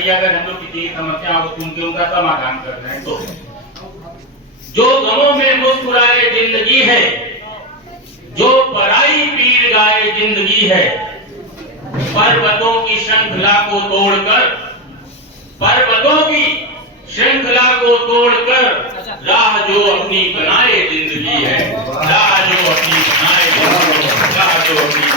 भैया अगर हम लोग किसी समस्याओं को सुन के उनका समाधान कर रहे हैं तो जो गमों में मुस्कुराए जिंदगी है, जो पराई पीर गाए जिंदगी है, पर्वतों की श्रृंखला को तोड़कर, पर्वतों की श्रृंखला को तोड़कर राह जो अपनी बनाए जिंदगी है, राह जो अपनी बनाए, राह जो अपनी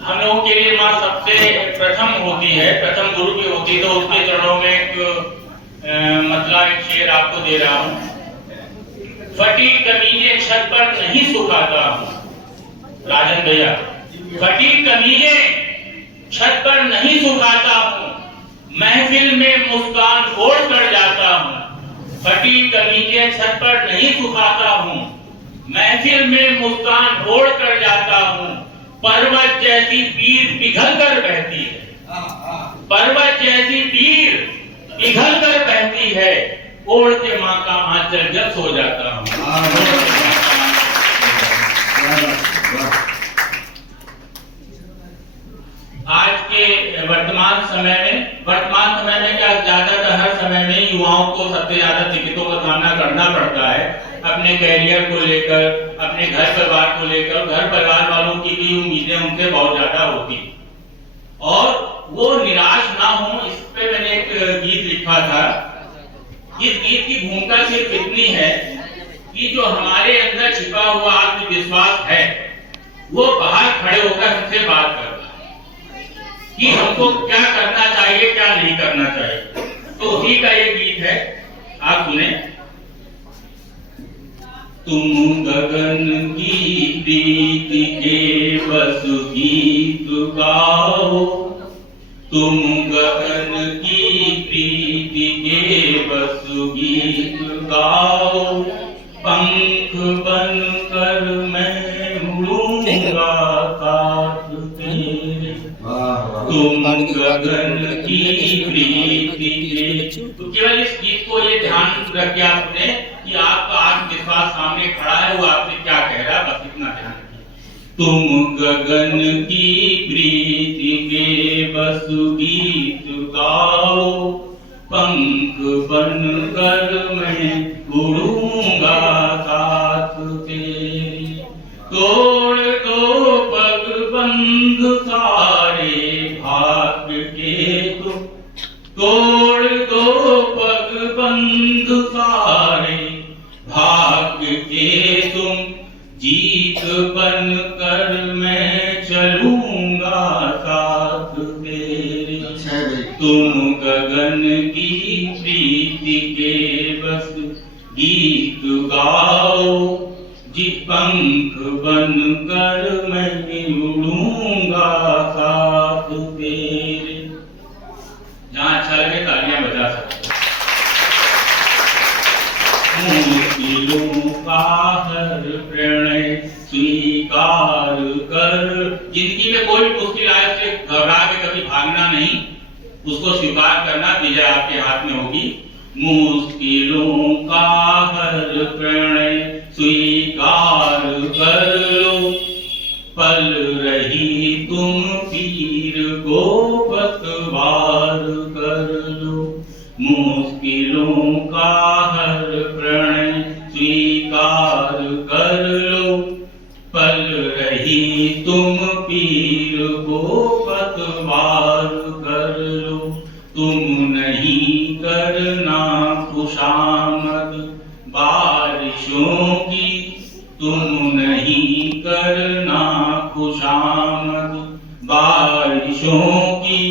हम लोगों के लिए माँ सबसे प्रथम होती है, प्रथम गुरु भी होती है, तो उसके चरणों में मतलब एक शेर आपको दे रहा हूँ। फटी कमीजें छत पर नहीं सुखाता हूँ, राजन भैया, फटी कमीजें छत पर नहीं सुखाता हूँ, महफिल में मुस्कान ओढ़ कर जाता हूँ। फटी कमीजें छत पर नहीं सुखाता हूँ, महफिल में मुस्कान ओढ़ कर जाता हूँ। पर्वत जैसी पीर पिघल कर बहती है, पर्वत जैसी पीर पिघल कर बहती है, ओढ़ के माँ का आंचल जब सो जाता हूँ। आज के वर्तमान समय में क्या ज्यादातर हर समय में युवाओं को सबसे ज्यादा दिक्कतों का सामना करना पड़ता है, अपने कैरियर को लेकर, अपने घर परिवार को लेकर। घर परिवार वालों की भी उम्मीदें उनसे बहुत ज्यादा होती और वो निराश ना हो, इस पे मैंने एक गीत लिखा था। इस गीत की भूमिका सिर्फ इतनी है कि जो हमारे अंदर छिपा हुआ आत्मविश्वास है वो बाहर खड़े होकर हमसे बात करता है कि हमको क्या करना चाहिए, क्या नहीं करना चाहिए। तो उसी का ये गीत है, आप सुने। तुम गगन की प्रीति के बस गीत गाओ, तुम गगन की प्रीति के बस गीत गाओ, पंख बनकर मैं उड़ूंगा साथ तेरे। तुम गगन की प्रीति के, तो केवल इस गीत को ये ध्यान रखिए आपने कि आपका आत्मविश्वास सामने खड़ा है, वो आपसे क्या कह रहा है, बस इतना ध्यान रखिए। तुम गगन की प्रीति के बस गीत गाओ, पंख बनकर मैं उड़ूंगा साथ तेरे। तोड़ दो पग बंध सारे भाग्य के तुम, तोड़ दो पग बंध सारे भाग्य के तुम, जीत बन कर मैं चलूंगा साथ तेरे। तुम गगन की प्रीति के बस गीत गाओ, जी पंख बन कर मैं उड़ूंगा साथ तेरे। जहाँ अच्छा लगे तालियां बजा सकते। मुश्किलों का हर प्रणय स्वीकार कर, जिंदगी में कोई मुश्किल आए उसे घबरा के कभी भागना नहीं, उसको स्वीकार करना, विजय आपके हाथ में होगी। मुश्किलों का हर प्रणय स्वीकार कर लो, पल रही तुम पीर को पतवार कर लो। मुश्किलों का हर प्रणय स्वीकार कर लो, पल रही तुम पीर को पतवार कर लो। तुम नहीं करना खुशामद बारिशों की, तुम नहीं करना खुशामद बारिशों की,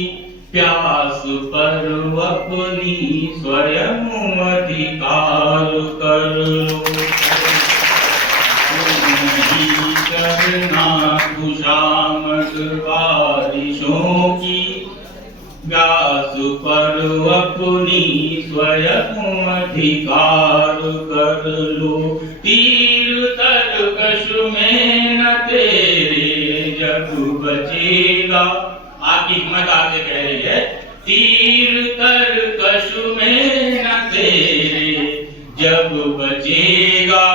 प्यास पर अपनी स्वयं अधिकार कर लो। तुम नहीं करना खुशामद बारिशों की, व्यास पर अपनी स्वयं अधिकार कर लो। तीर तरकश में न तेरे जग बचेगा, आपकी हिम्मत आपसे कह रही है। तीर तरकश में न तेरे जब बचेगा,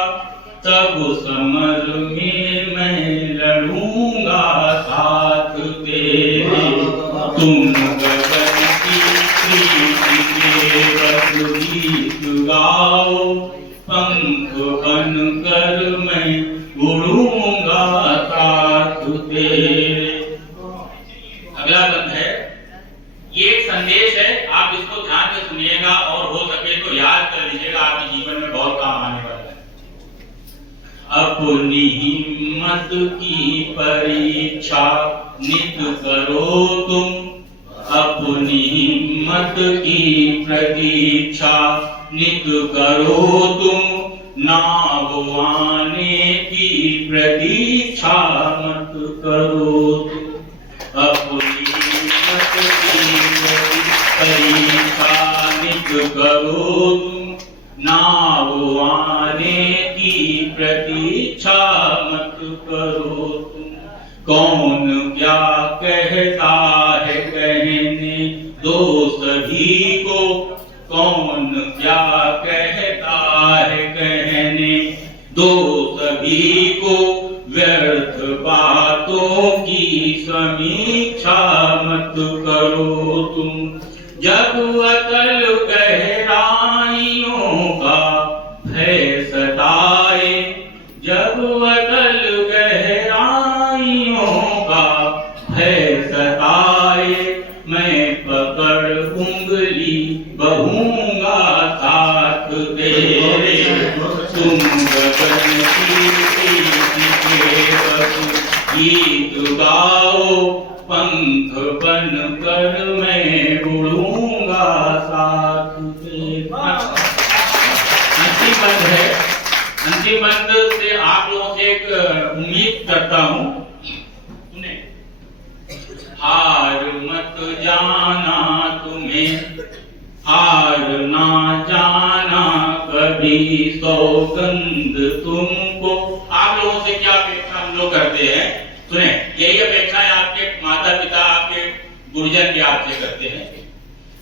तब समर में मैं लड़ूंगा तेरे, तुम गगन की प्रीति के बस गीत गाओ, पंख बन कर मैं उड़ूंगा साथ तेरे। अगला बंद है, ये एक संदेश है, आप इसको ध्यान से सुनिएगा और हो सके तो याद कर लीजिएगा, आपके जीवन में बहुत काम आने वाला है। अपनी हिम्मत की परीक्षा नित करो तुम, अपनी हिम्मत की प्रतीक्षा नित करो तुम, नाव आने की प्रतीक्षा मत करो तुम। अपनी हिम्मत की परीक्षा नित करो तुम, नाव आने की प्रतीक्षा मत करो तुम। कौन क्या कहता है कहने दो सभी को, कौन क्या कहता है कहने दो सभी को, व्यर्थ बातों की समीक्षा मत करो तुम। जब अतल गहराइयों का भय सताए, जब अतल गहराइयों का भय सताए, मैं पकड़ उंगली बहूंगा साथ तेरे, तुम गगन की प्रीति के बस गीत गाओ, पंख बन कर मैं उड़ूंगा साथ तेरे। अंतिम बंद है, अंतिम बंद से आप लोगों से एक उम्मीद करता हूं, सुने। हार मत जाना तुम्हें, हार ना जाना कभी, सौगंध तुमको। आप लोगों से क्या अपेक्षा हम लोग करते हैं, सुने, यही अपेक्षाएं आपके माता पिता, आपके गुरुजन भी आपसे करते हैं।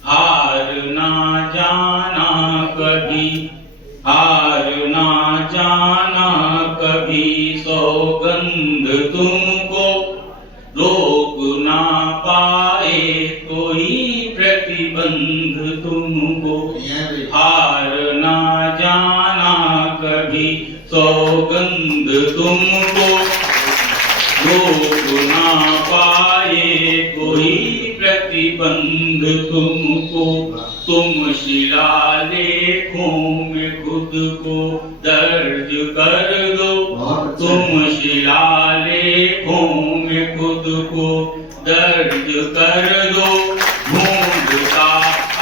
हार ना जाना कभी, हार ना जाना कभी, सौगंध तुमको, रोक ना पाए कोई प्रतिबंध तुमको। हार ना जाना कभी, सौगंध तुमको, रोक ना पाए कोई प्रतिबंध तुमको। तुम शिलालेखों में खुद को दर्ज कर दो, तुम शिलालेखों में खुद को दर्ज कर दो, ढूंढता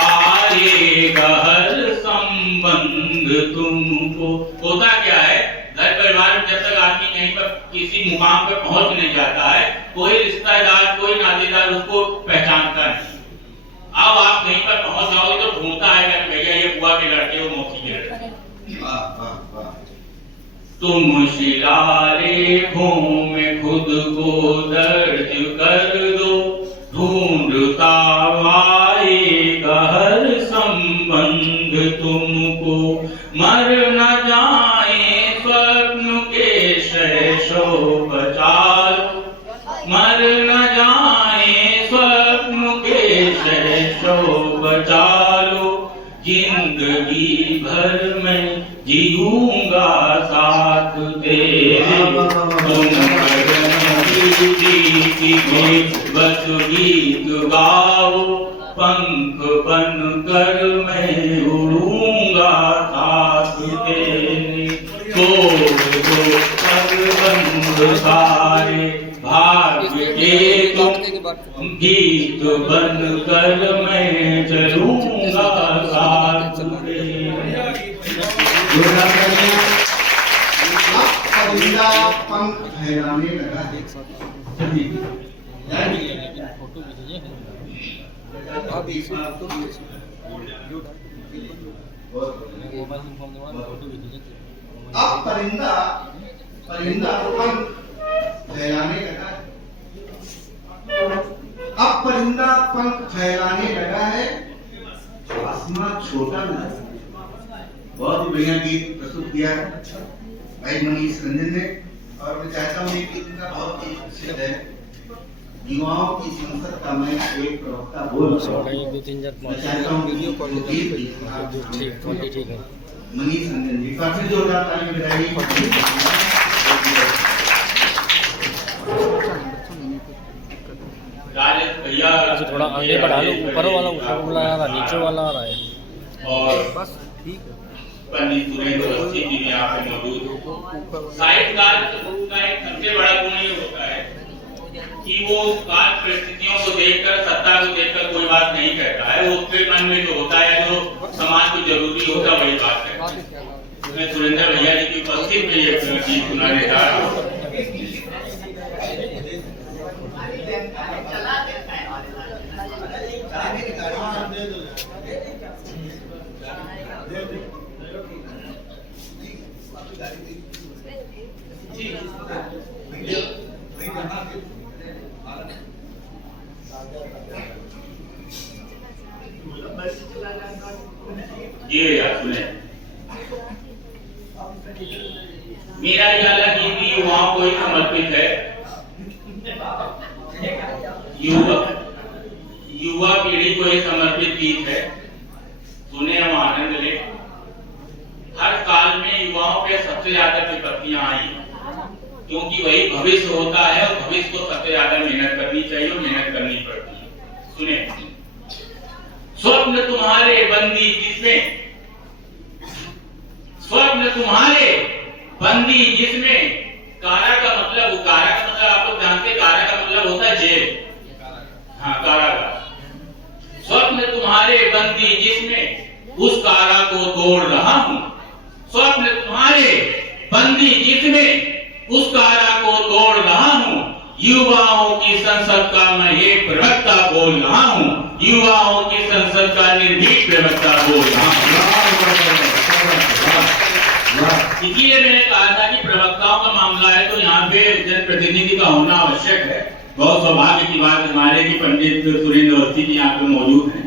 आएगा हर संबंध तुमको। होता क्या है, घर परिवार में जब तक आदमी कहीं पर किसी मुकाम पर पहुंच नहीं जाता है, कोई रिश्तेदार, कोई नातेदार उसको पहचानता नहीं। अब आप कहीं पर पहुंच जाओगे तो ढूंढता है कि भैया ये बुआ के लड़के हो, मौसी के लड़के। तुम शिलालेखों में खुद को दर्ज कर दो, ढूंढता आएगा हर संबंध तुमको। मर न जाए स्वप्न के शैशव बचा लो, मर न जाए स्वप्न के शैशव बचा लो, जिंदगी भर में जीऊंगा साथ तेरे। तुम गगन की प्रीति के बस गीत गाओ, पंख बन कर मैं उड़ूंगा साथ तेरे। तोड़ दो बंध सारे भाग्य के तुम, गीत बन कर मैं चलूंगा साथ तेरे। परिंदा पंख फैलाने लगा है, अब परिंदा परिंदा पंख फैलाने लगा है, अब परिंदा पंख फैलाने लगा है, आसमां छोटा नहीं। बहुत ही बढ़िया गीत प्रस्तुत किया है भाई मनीष रंजन ने, और मैं चाहता हूँ ये गीत उनका बहुत ही प्रसिद्ध है। युवाओं की संसद का मैं एक प्रवक्ता बोल रहा हूँ। मैं चाहता हूँ वीडियो कॉल ठीक है मनीष रंजन जी काफी जोरदार ताली बजाइए। भैया थोड़ा आगे बढ़ा लो, ऊपर वाला ऊपर वाला आ रहा, नीचे वाला आ रहा है। और बस ठीक है। पंडित सुरेंद्र अवस्थी जी भी यहाँ पे मौजूद हो। साहित्यकार का एक सबसे बड़ा गुण ये होता है कि वो काल परिस्थितियों को देखकर, सत्ता को देखकर कोई बात नहीं कहता है। वो उसके मन में जो होता है, जो समाज को जरूरी होता है, वही बात है। मैं सुरेंद्र भैया जी की उपस्थित में ये चीज सुनाने जा रहा हूँ। ये यार सुने, मेरा ये अलग हिंदी युवाओं को ही समर्पित है। युवा पीढ़ी को ही समर्पित गीत है। सुने हम आनंद ले। हर साल में युवाओं पे सबसे ज्यादा विपत्तियां आई, क्योंकि वही भविष्य होता है और भविष्य को सबसे ज्यादा मेहनत करनी चाहिए और मेहनत करनी पड़ती है। सुने, स्वप्न तुम्हारे बंदी जिसमें, स्वप्न तुम्हारे बंदी जिसमें, कारा का मतलब, कारा का मतलब आप लोग जानते, कारा का मतलब होता है जेल। हाँ, कारागार। स्वप्न तुम्हारे बंदी जिसमें, उस कारा को तोड़ रहा हूँ। स्वप्न तुम्हारे बंदी जिसमें, उस कारा को तोड़ रहा हूँ। युवाओं की संसद का मैं एक प्रवक्ता बोल रहा हूँ। युवाओं की संसद का निर्भीक प्रवक्ता बोल रहा हूँ। इसलिए मैंने कहा था कि प्रवक्ताओं का मामला है तो यहाँ पे जनप्रतिनिधि का होना आवश्यक है। बहुत सौभाग्य की बात हमारे की पंडित सुरेंद्र अवस्थी जी यहाँ पे मौजूद हैं।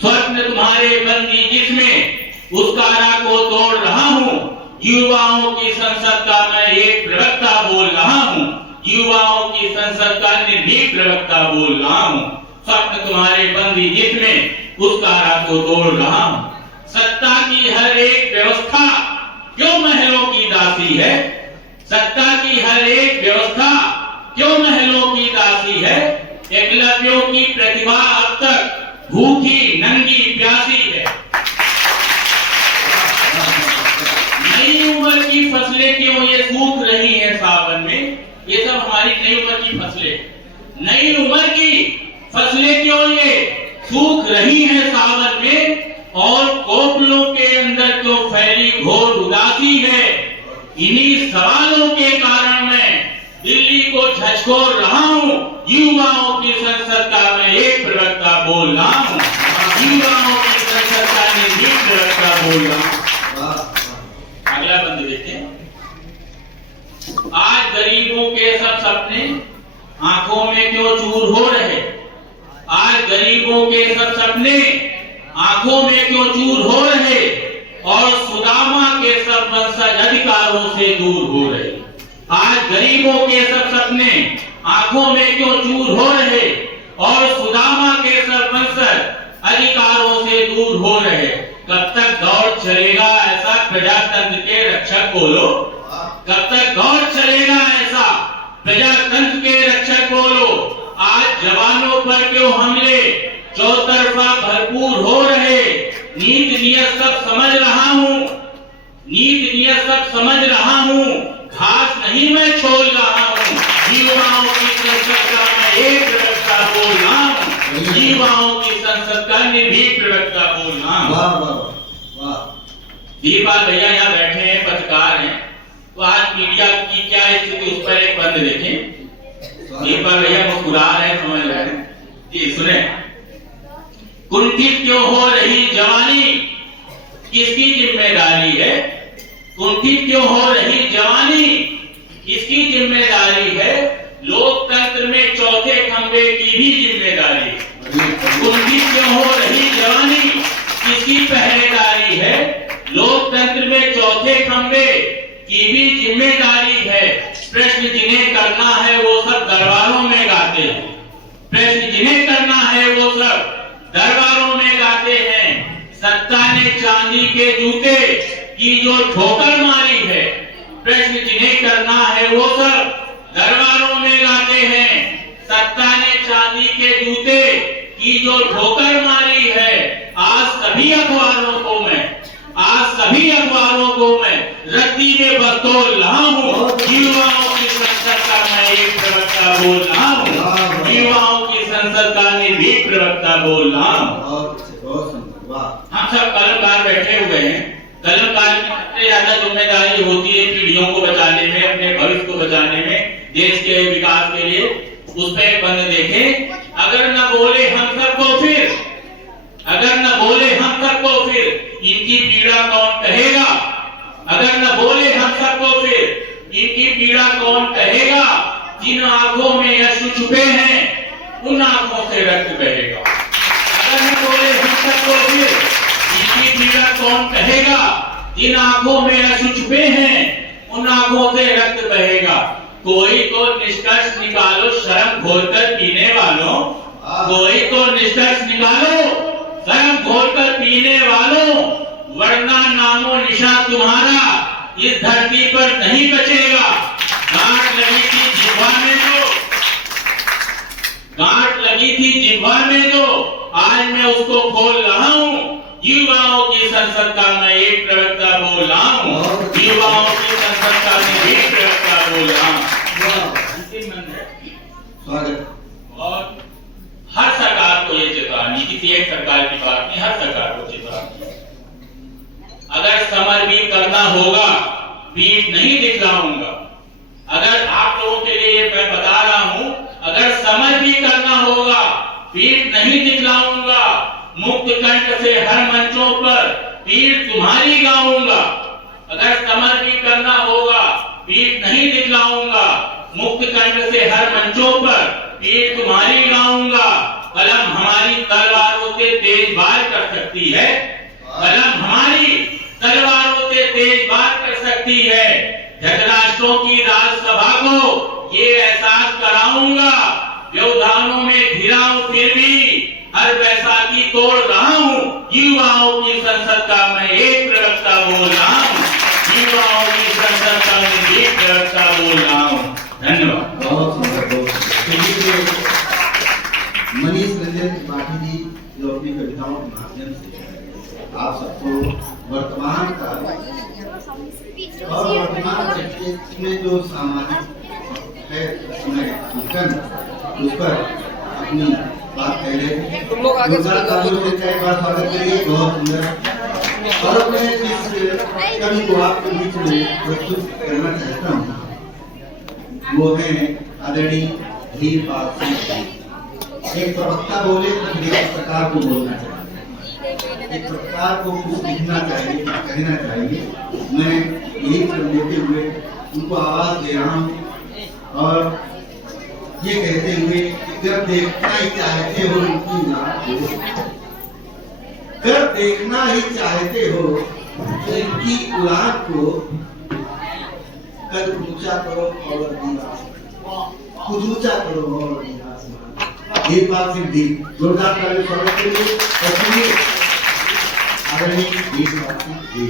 स्वप्न तुम्हारे बंदी जिसमें, उस कारा को तोड़ रहा हूँ। युवाओं की संसद का मैं एक प्रवक्ता बोल रहा हूँ। युवाओं की संसद का निर्भीक प्रवक्ता बोल रहा हूँ। स्वप्न तुम्हारे बंदी जिसमें, उस कारा को तोड़ रहा हूँ। सत्ता की हर एक व्यवस्था क्यों महलों की दासी है? सत्ता की हर एक व्यवस्था क्यों महलों की दासी है? एकलव्यों की प्रतिभा अब तक भूखी नंगी प्यासी है। नई उम्र की फसलें क्यों ये सूख रही हैं सावन में? ये सब हमारी नई उम्र की फसलें, नई उम्र की फसलें क्यों ये सूख रही हैं सावन में? और कोपलों के अंदर क्यों फैली घोर उदासी है? इन्हीं सवालों के कारण मैं दिल्ली को झकझोर रहा हूँ। युवाओं की संसद का मैं एक प्रवक्ता बोल रहा हूँ। युवाओं की संसद का निर्भीक प्रवक्ता बोल रहा हूँ। अगला बंद देखिए। आज गरीबों के सब सपने आंखों में क्यों चूर हो रहे? आज गरीबों के सब सपने आंखों में क्यों चूर हो रहे? और सुदामा के सब वंशज अधिकारों से दूर हो रहे। आज गरीबों के सब सपने आंखों में क्यों चूर हो रहे? और सुदामा के सब वंशज अधिकारों से दूर हो रहे। कब तक दौर चलेगा ऐसा प्रजातंत्र के रक्षक बोलो? कब तक दौर चलेगा ऐसा प्रजातंत्र के रक्षक बोलो? आज जवानों पर क्यों हमले चौतरफा भरपूर हो रहे? नीत नियत सब समझ रहा हूँ, नीत नियत सब समझ रहा हूँ। घास नहीं मैं छोड़ रहा हूँ। युवाओं की संसद का मैं एक प्रवक्ता बोल रहा हूँ। युवाओं की संसद का निर्भीक प्रवक्ता बोल रहा हूँ। दीपाल भैया यहाँ बैठे हैं, पत्रकार हैं, तो आज मीडिया की क्या स्थिति उस पर एक बंद देखें। दीपाल भैया मुस्कुरा रहे हैं, समझ रहे हैं जी। सुने, कुंठित क्यों हो रही जवानी, किसकी जिम्मेदारी है? कुंठित क्यों हो रही जवानी, किसकी जिम्मेदारी है? लोकतंत्र में चौथे खंबे की भी जिम्मेदारी है। कुंठित क्यों हो रही जवानी, किसकी पहरेदारी है? लोकतंत्र में चौथे खंबे की भी जिम्मेदारी है। प्रश्न जिन्हें जिन्हें करना है वो सब दरबारों में गाते हैं, प्रश्न जिन्हें करना है वो सब दरबारों में गाते हैं। सत्ता ने चांदी के जूते की जो ठोकर मारी है, प्रश्न जिन्हें करना है वो सब दरबारों में गाते हैं। सत्ता ने चांदी के जूते की जो ठोकर मारी है, आज सभी अखबारों को मैं रद्दी में बतौर रहा हूँ। युवाओं की संसद का मैं एक प्रवक्ता बोल रहा हूँ, युवाओं की संसद का निर्भीक प्रवक्ता बोल रहा हूँ। हम सब कलमकार बैठे हुए हैं। कलमकार की सबसे ज्यादा जिम्मेदारी होती है पीढ़ियों को बचाने में, अपने भविष्य को बचाने में, देश के विकास के लिए। उस पर एक बंद देखे, अगर न बोले हम सबको फिर इनकी पीड़ा कौन कहेगा। अगर न बोले हम सबको फिर इनकी पीड़ा कौन कहेगा। जिन आंखों में अश्रु छुपे हैं उन आंखों से रक्त बहेगा। अगर न बोले हम सबको फिर इनकी पीड़ा कौन कहेगा। जिन आंखों में अश्रु छुपे हैं उन आंखों से रक्त बहेगा। कोई तो निष्कर्ष निकालो शर्म घोलकर पीने वालों, कोई तो निष्कर्ष निकालो शर्म घोलकर पीने वालों, वरना नामो निशा तुम्हारा इस धरती पर नहीं बचेगा। गांठ लगी थी जिह्वा में जो आज मैं उसको खोल रहा हूँ। युवाओं की संसद का मैं एक प्रवक्ता बोल रहा हूँ, युवाओं की संसद का मैं एक प्रवक्ता बोल रहा हूँ। और हर सरकार को ये चेतावनी, किसी एक सरकार की बात नहीं, हर सरकार को चेतावनी, अगर समर भी करना होगा पीठ नहीं दिखलाऊंगा। अगर आप लोगों के लिए मैं बता रहा हूं, अगर समर भी करना होगा पीठ नहीं दिखलाऊंगा। मुक्त कंठ से हर मंचों पर पीठ तुम्हारी गाऊंगा। अगर समर भी करना होगा पीठ नहीं दिखलाऊंगा। मुक्त कंठ से हर मंचों पर पीठ तुम्हारी गाऊंगा। कलम हमारी तलवारों से तेज वार कर सकती है, कलम हमारी तलवारों से तेज वार कर सकती है। धृतराष्ट्रों की राजसभा को ये एहसास कराऊंगा, व्यवधानों में घिरा हूं फिर भी हर बैसाखी तोड़ रहा हूं। युवाओं की संसद का मैं एक प्रवक्ता बोल रहा हूं, युवाओं की संसद का मैं एक प्रवक्ता बोल रहा हूं। धन्यवाद। बहुत सुंदर। मनीष रंजन त्रिपाठी जी जो अपनी कविताओं के माध्यम से आप सबको वर्तमान का और वर्तमान परिप्रेक्ष्य में जो सामाजिक है समय उस पर अपनी बात कह रहे थे। तुम लोग आगे स्वागत करिए। बहुत सुंदर। और मैं जिस कवि को आपके बीच में प्रस्तुत करना चाहता हूँ वो है आदरणीय धीरपाल सिंह। एक प्रवक्ता बोले तो एक पत्रकार को बोलना चाहिए, एक पत्रकार को कुछ लिखना चाहिए, कहना चाहिए। मैं यही लेते हुए उनको आवाज दे रहा हूँ और ये कहते हुए कि जब देखना ही चाहते हो इनकी नाक को, जब देखना ही चाहते हो इनकी उलाद को, कद ऊंचा करो और कुछ ऊंचा करो और एक बात सिर्फ दी जोरदार ताली स्वागत के लिए और सुनिए आदरणीय एक बात दी।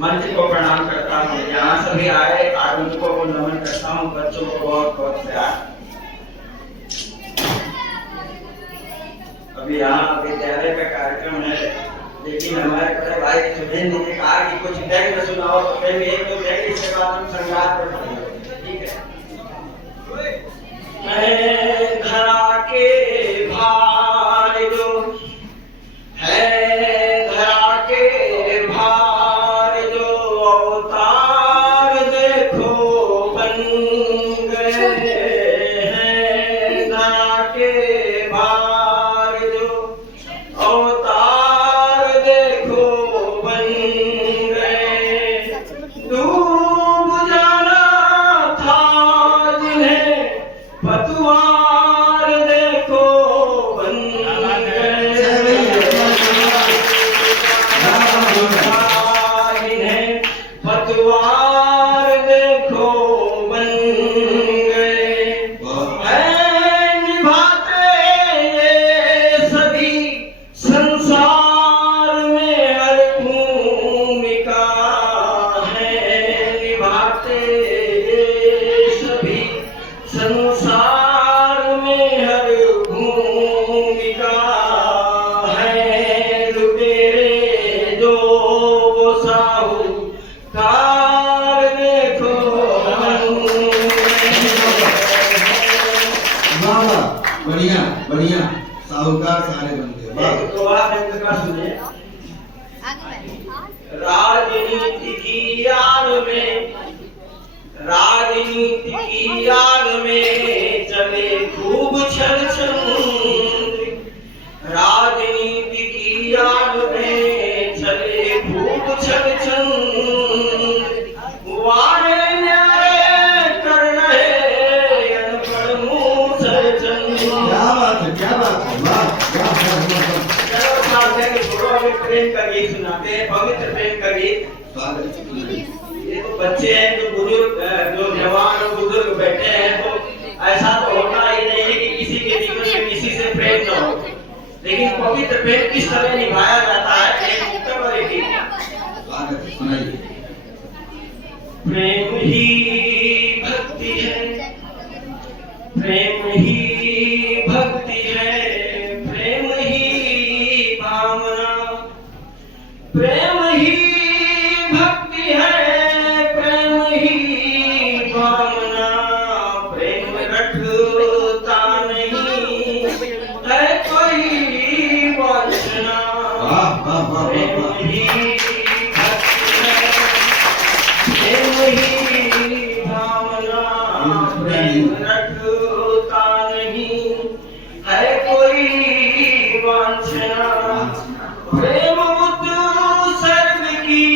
मंच को प्रणाम करता हूँ, यहाँ सभी आए आगंतुकों को नमन करता हूँ, बच्चों को बहुत बहुत प्यार। अभी यहाँ विद्यालय का कार्यक्रम है, लेकिन हमारे बड़े भाई सुधीर ने कहा कि कुछ गद्य सुनाओ, तो फिर एक दो गद्य, इसके बाद हम संगात पर पढ़ेंगे। ठीक है। मैं धरा के भार जो है, धरा के भार जो अवतार देखो बन गए हैं, धरा के भार जो अवतार देखो बन गए। डूब जाना था जिन्हें पतवार देखो बन इन्हें पतवार देखो बन गए, है निभाते ये सभी संसार में हर भूमिका है, निभाते ये सभी संसार में हर भूमिका है, लुटेरे जो वो साहूकार देखो वाह वाह, बढ़िया बढ़िया, साहूकार सारे बन गए। वाह तो आप का सुनिए। राजनीति की आड़ में, राजनीति की आड़ में चले खूब छल चंद्र, राजनीति की आड़ में चले खूब छल चंद्र, वारे न्याय कर रहे अनपढ़ मूसर चंद्र। क्या बात है, क्या बात है, वाह क्या चलो साथ में गुरु प्रेम का गीत सुनाते हैं, पवित्र प्रेम का गीत। स्वागत है। ये तो बच्चे हैं, जो बुजुर्ग, जो जवान और बुजुर्ग बैठे हैं, तो ऐसा तो होता ही नहीं है कि किसी के जीवन में किसी से प्रेम न हो, लेकिन पवित्र प्रेम किस तरह निभाया जाता है, एक उत्तर और एक गीत। स्वागत है, सुनाइए। प्रेम ही भक्ति है, प्रेम ही भक्ति है, प्रेम ही भावना, प्रेम ही भक्ति है, प्रेम ही भावना, प्रेम रटता नहीं है कोई वासना, वाह वाह वाह प्रेम वाह, ही भक्ति है, प्रेम ही भावना, प्रेम रटता नहीं है कोई वांछना, प्रेम उत्सर्ग की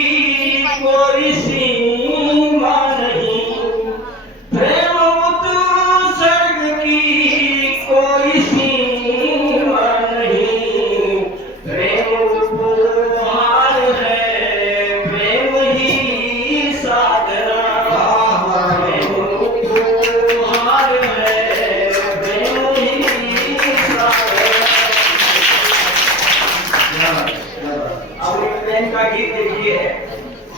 कोई सीमा नहीं, प्रेम उत्सर्ग की कोई सीमा नहीं, प्रेम उपहार है, प्रेम ही साधना, प्रेम उपहार है, प्रेम ही साधना। क्या बात है, क्या बात है। अब एक प्रेम का गीत देखिए।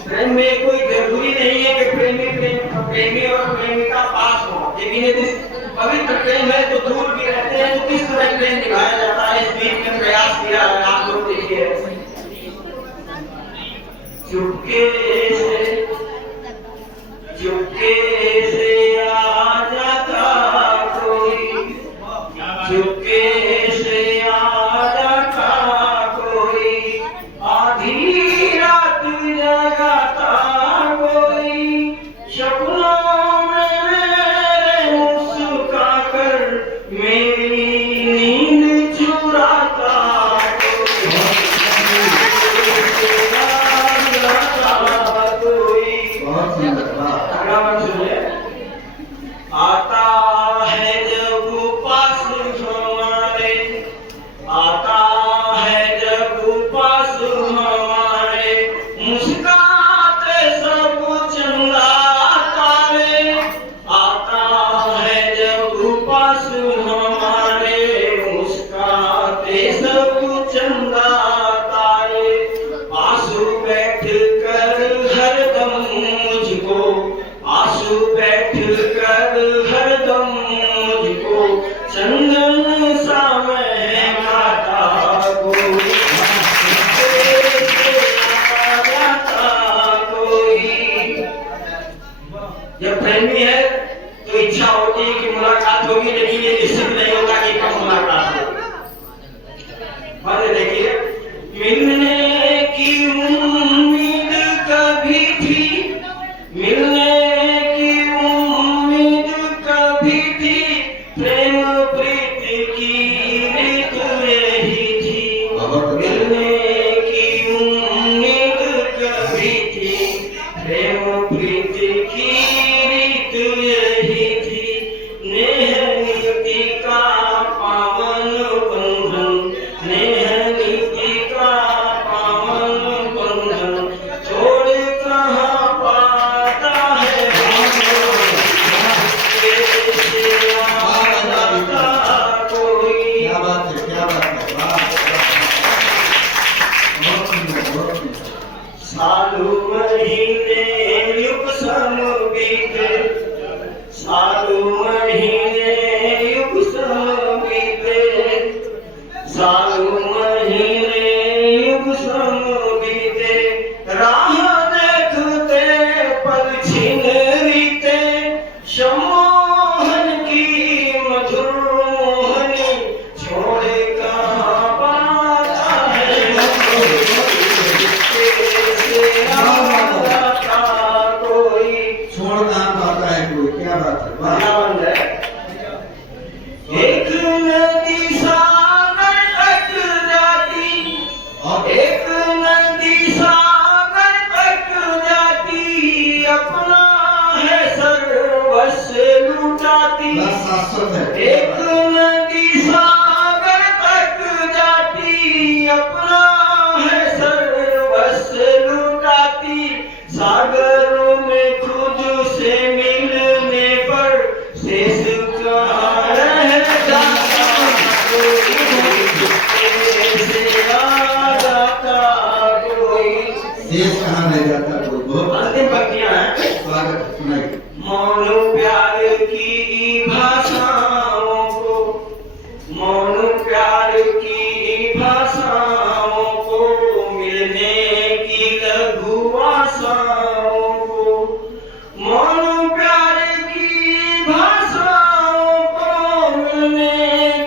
प्रेम में कोई जरूरी नहीं है कि प्रेमी और प्रेमिका पास हो, लेकिन यदि पवित्र प्रेम है तो दूर भी रहते हैं, तो किस तरह प्रेम निभाया जाता है, इस गीत में प्रयास किया है, आप लोग देखिए। चुपके से आ जाता कोई, चुपके से आ जाता कोई, आधी रात जगाता कोई, सपनों में मेरे मुस्कुरा कर मेरी नींद चुराता कोई, आ जाता सालों महीने युग सम बीते, सालों महीने युग सम बीते, सालों महीने युग सम बीते, राह देखते पल छिन रीते, सम्मोहन की मधुर मोहनी छोड़ कहाँ पाता है, कोई छोड़ कहाँ पाता है कोई, क्या बात है, वाह। एक नदी सागर तक जाती, और एक नदी सागर तक जाती, अपना है सर्वस्व लुटाती। बस शाश्वत है। एक नदी सागर तक जाती, अपना है सर्वस्व लुटाती, सागरों में खुद से मिलने पर शेष कहाँ रह जाता, कोई से आ जाता, कोई शेष कहाँ रह जाता कोई, बहुत अंतिम पंक्तियां हैं। स्वागत, सुनाइए। मौन प्यार की भाषाओं को, मौन प्यार की भाषाओं को, मिलने की लघु आशाओं को, मौन प्यार की भाषाओं को, मिलने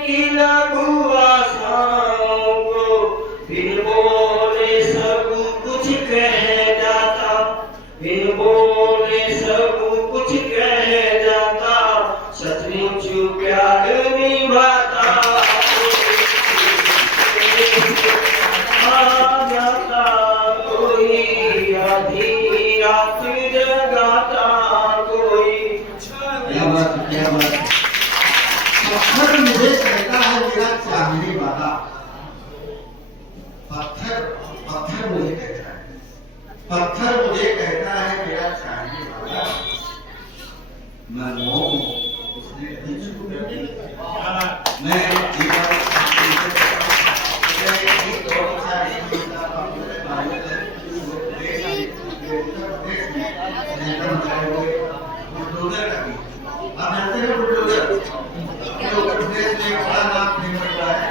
की लघु आशाओं को, बिन बोले सब कुछ कह जाता, बिन बोले सब कुछ कह जाता, सचमुच प्यार निभाता, आ जाता, कोई आधी रात जगाता, कोई क्या बात है, क्या बात है। पत्थर मुझे कहता है मेरा चाहने वाला, पत्थर पत्थर मुझे कहता है, पत्थर मुझे कहता है मेरा चाहने वाला, मैं मोह उसने नहीं छूटा, मैं जीवन बुलडोजर का भी आप जानते हैं बुलडोजर, उत्तर प्रदेश में एक बड़ा नाम फेमस हुआ है,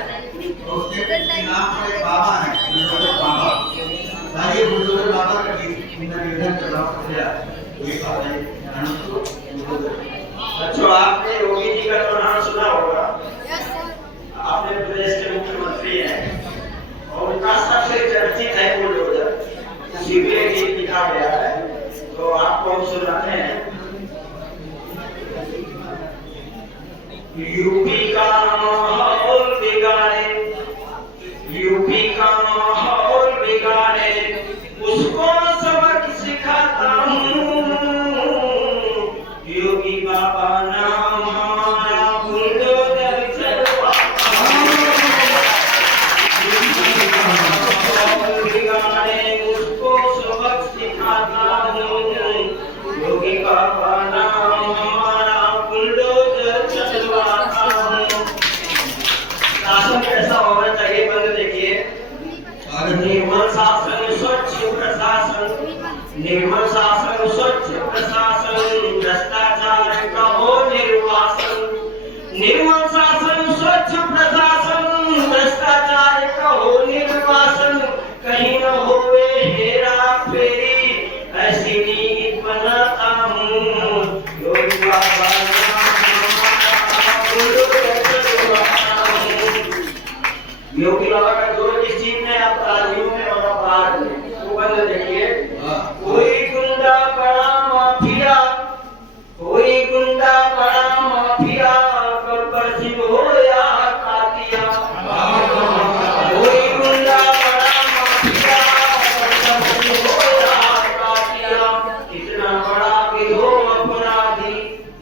तो उसके नाम पर एक बाबा है, बुलडोजर बाबा। आइए बुलडोजर बाबा का गीत निवेदन कर रहा हूँ, कोई बात नहीं, बुलडोजर। अच्छा, आपने योगी जी का तो नाम सुना होगा, आपने प्रदेश के मुख्यमंत्री हैं और उनका सबसे चर्चित है बुलडोजर, उसी पे गीत लिखा गया है, तो आपको हम सुनाते हैं। यूपी का माहौल बिगाड़े, यूपी का माहौल बिगाड़े, उसको सबक सिखाता हूँ, योगी बाबा नाम हमारा बुलडोजर चलवाता हूँ, माहौल बिगाड़े, उसको सबक सिखाता हूँ, योगी बाबा नाम हमारा बुलडोजर चलवाता हूँ। शासन कैसा होना चाहिए, बंद देखिए। निर्मल शासन, स्वच्छ प्रशासन, निर्मल शासन, स्वच्छ प्रशासन, भ्रष्टाचार का हो निर्वासन, निर्मल शासन, स्वच्छ प्रशासन, भ्रष्टाचार का हो निर्वासन, कहीं न होवे हेरा फेरी, ऐसी नीति बनाता हूँ, योगी बाबा नाम हमारा बुलडोजर चलवाता हूँ। योगी बाबा का जोर किस चीज में, आप तालियों में और अपराध में, वो बंद देखिए। कोई गुंडा बड़ा माफिया, कोई गुंडा बड़ा माफिया, गब्बर सिंह हो या कातिया, कोई गुंडा बड़ा माफिया, गब्बर सिंह हो या कातिया, कितना बड़ा भी हो अपराधी,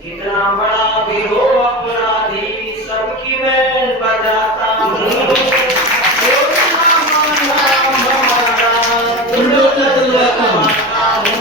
कितना बड़ा भी हो अपराधी, सबकी मैं बजाता हूँ, बुलडोजर चलवाता हूँ।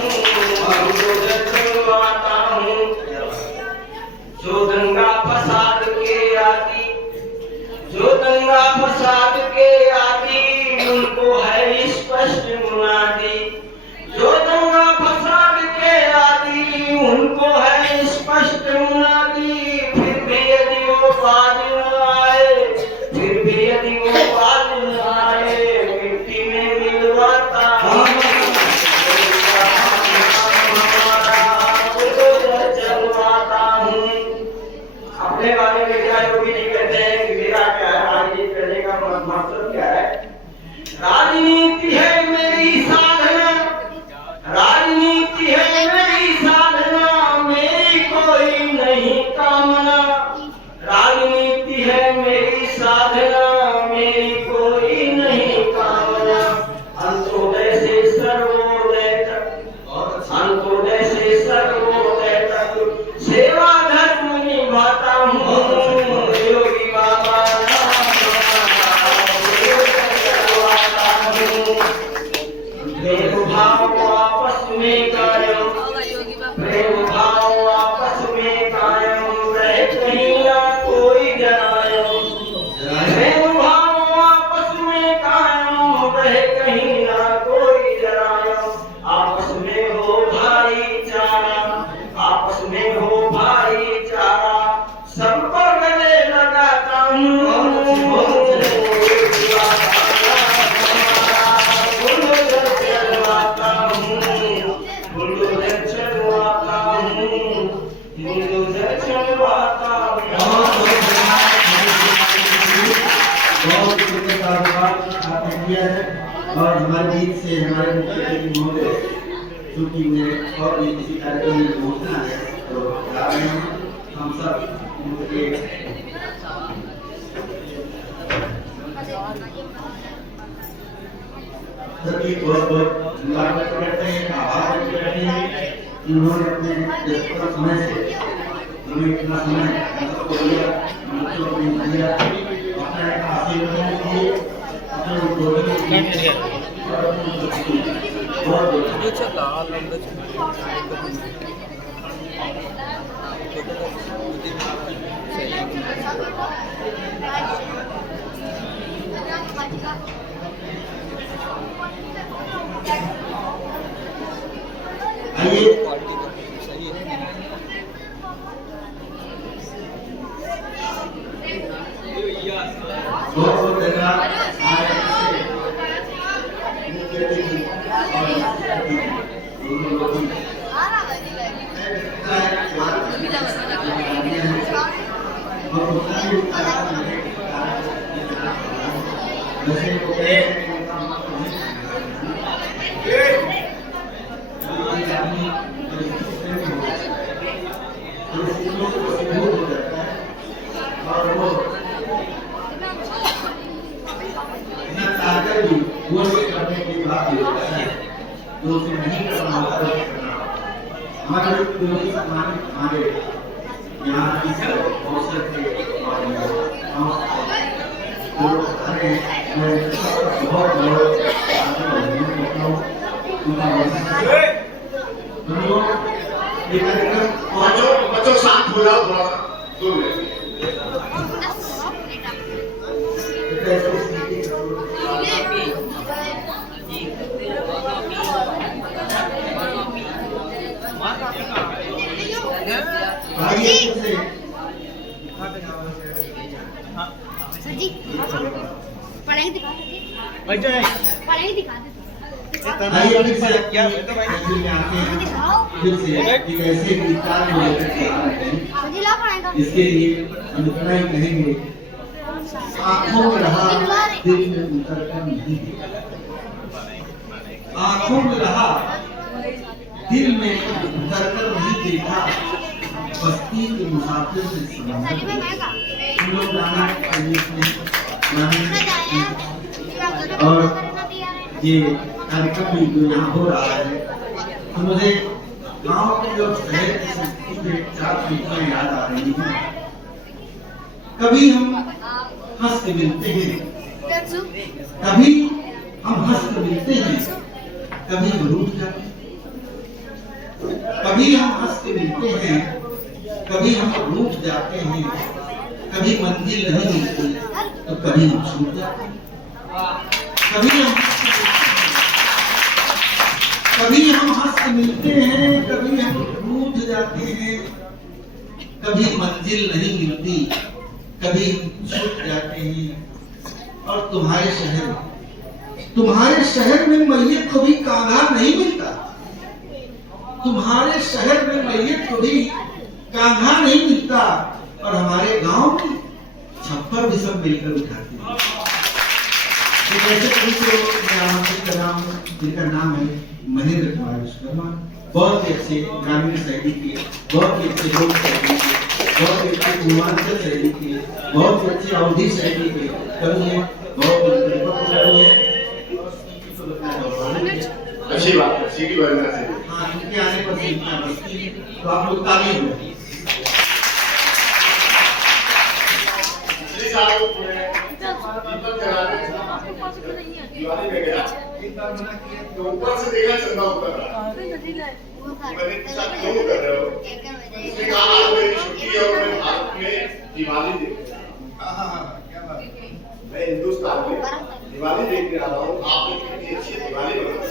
प्रेम भाव आपस में कायम, प्रेम भाव आपस में कायम, रहे कहीं ना कोई जरायम। प्रेम भाव आपस में कायम, रहे कहीं ना कोई जरायम। आपस में हो भाईचारा, आपस में हो भाईचारा, सबको गले लगाता हूँ। बहुत सुंदर कारोबार आपने किया है और हमारे बीच से हमारे मुख्यमंत्री महोदय चूंकि उन्हें और भी किसी कार्यक्रम में पहुंचना है तो जा रहे हैं। हम सब उनके सभी बहुत बहुत धन्यवाद करते हैं, आभार व्यक्त करते हैं कि उन्होंने अपने व्यस्ततम समय से हमें इतना समय सबको दिया, बच्चों को दिया, अपना एक आशीर्वाद दिए, अपने उद्योगों को दिए और अपनी बच्ची बहुत आइए बहुत बहुत धन्यवाद मुख्य अतिथि दोनों लोग और वो भी वो करने की बात होता है जो उसे नहीं करना होता है करना। हमारे लोग पूरी सम्मानित हमारे यहाँ की अवसर थे और बहुत बहुत ये कार्यक्रम बच्चों शांत हो जाओ थोड़ा सा 2 मिनट। सर जी पढ़ाई दिखा दे आइए फिर से क्या फिर से एक ऐसे गीतकार को लेकर के आ रहे हैं। इसके लिए हम इतना ही कहेंगे, आंखों में रहा दिल में उतर कर नहीं देखा, आंखों में रहा दिल में उतर कर नहीं देखा, बस्ती के मुसाफिर से समंदर हम लोग गाना और ये कार्यक्रम भी जो यहाँ हो रहा है तो मुझे गांव के जो शहर की संस्कृति में 4 चीजें याद आ रही हैं। कभी हम हंस के मिलते हैं, कभी हम हंस के मिलते हैं, कभी हम रूठ जाते हैं। कभी हम हंस के मिलते हैं, कभी हम रूठ जाते हैं, कभी मंजिल नहीं मिलती तो कभी हम छूट जाते हैं। कभी हम हंस के मिलते हैं, कभी हम रूठ जाते हैं, कभी मंजिल नहीं मिलती, कभी हम छूट जाते हैं। और तुम्हारे शहर में मैयत को भी कांधा नहीं मिलता, तुम्हारे शहर में मैयत को भी कांधा नहीं मिलता, और हमारे गांव में छप्पर भी सब मिलकर उठाते हैं। ऐसे कवि को आमंत्रित कर रहा हूं जिनका नाम है महेंद्र कुमार विश्वकर्मा। बहुत ही अच्छे ग्रामीण शैली के, बहुत ही अच्छे लोक शैली के, बहुत ही अच्छे पूर्वांचल शैली के, बहुत ही अच्छे अवधि शैली के कवि हैं, बहुत ही परिपक्व कवि हैं। अच्छी बात है, सीखी बढ़ना चाहिए। हाँ, इनके आने पर सीखना बस्ती तो आप लोग ताली हो। दिवाली में गया एक बार मना किया तो ऊपर से देखा चंदा उतर रहा वो था मैंने पूछा क्यों कर रहे हो उसने कहा आज मेरी छुट्टी है और मैं भारत में दिवाली देख रहा हूं। हाँ क्या बात है। मैं हिंदुस्तान में दिवाली देखने आ रहा हूँ आपने कितनी अच्छी दिवाली बनाई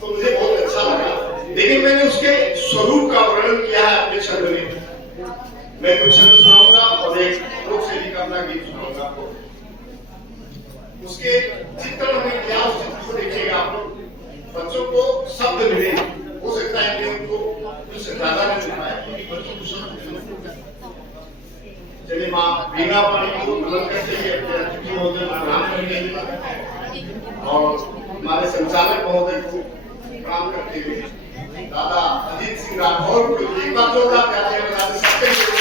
तो मुझे बहुत अच्छा लगा लेकिन मैंने उसके स्वरूप का वर्णन किया है अपने छंद में मैं कुछ शब्द सुनाऊंगा और एक लोक शैली का अपना गीत सुनाऊंगा आपको उसके चित्रण में क्या उस चित्र को देखिएगा आप लोग बच्चों को शब्द मिले हो सकता है कि उनको कुछ ज्यादा नहीं मिल पाए क्योंकि बच्चों को शब्द मिले चलिए माँ बीना पानी को नमन करते हुए अपने अतिथि महोदय को प्रणाम करेंगे और हमारे संचालक महोदय को प्रणाम करते हुए दादा अजीत सिंह राठौर को एक बार जोरदार कहते हैं बता सकते हैं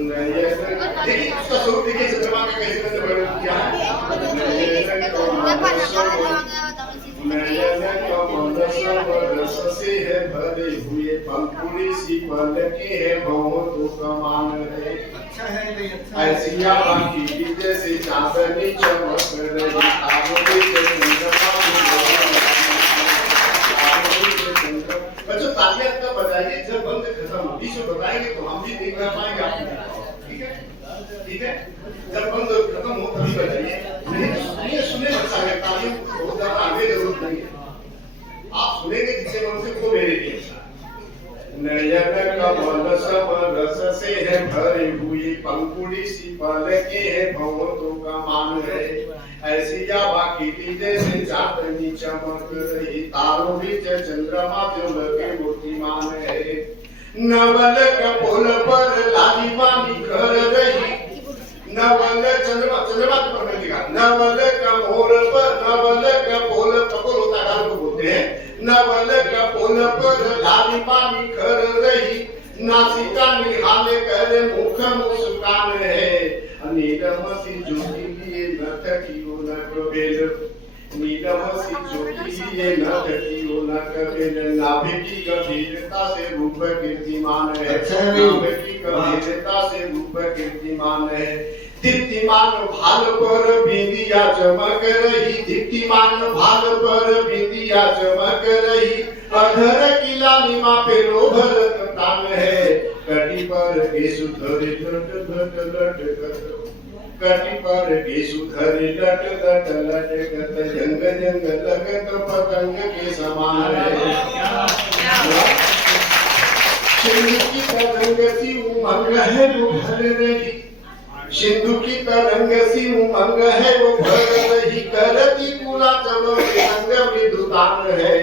देखिए उसका स्वरूप देखिए चंद्रमा का कैसे कैसे वर्णन किया है से है भरे हुए पंखुड़ी सी पलके है बहुत कमान है अच्छा है नहीं अच्छा है। ऐसिया बाकी जैसे चांदनी चमक रही बच्चों तालियां तब बजाइए जब बंद खत्म हो बीच में बताएंगे तो हम भी देख पाएंगे आपको ठीक है जब बंद खत्म हो तभी बजाइए नहीं तो सुने बच्चा है तालियों बहुत ज्यादा आगे जरूरत नहीं है आप सुनेंगे जिससे मन से वो मेरे लिए नयन कमल सब रस से है भरे हुए पंखुड़ी सी पलके है भंवरों का मान है ऐसी या बाकी जैसे चांदनी चमक रही तारों बीच चंद्रमा जो लगे मूर्तिमान है नवल कपोल पर लालिमा निखर रही नवल चंद्रमा चंद्रमा पर मिलेगा नवल कपोल होता है को बोलते हैं नवल कपोल पर लालिमा निखर रही नासिका निहाल कर मुख मुस्कान है नीलम सी ज्योति लिए नथ कियो न कबेल नीलम सी ज्योति लिए नथ कियो न कबेल नाभि की गंभीरता से रूप कीर्तिमान है नाभि की गंभीरता से रूप कीर्तिमान है दीप्तिमान भाल पर बिंदिया चमक रही दीप्तिमान भाल पर बिंदिया चमक रही अधर की लालिमा पे लोभर तान है कटी पर केसु धरे लट लट लट कटी पर केसु धरे लट लट लट कत जंग जंग लगत पतंग के समान है सिंधु की तरंग सी उमंग है वो भर रही सिंधु की तरंग सी उमंग है वो भर रही करती पूरा चलो रंग विद्युतान है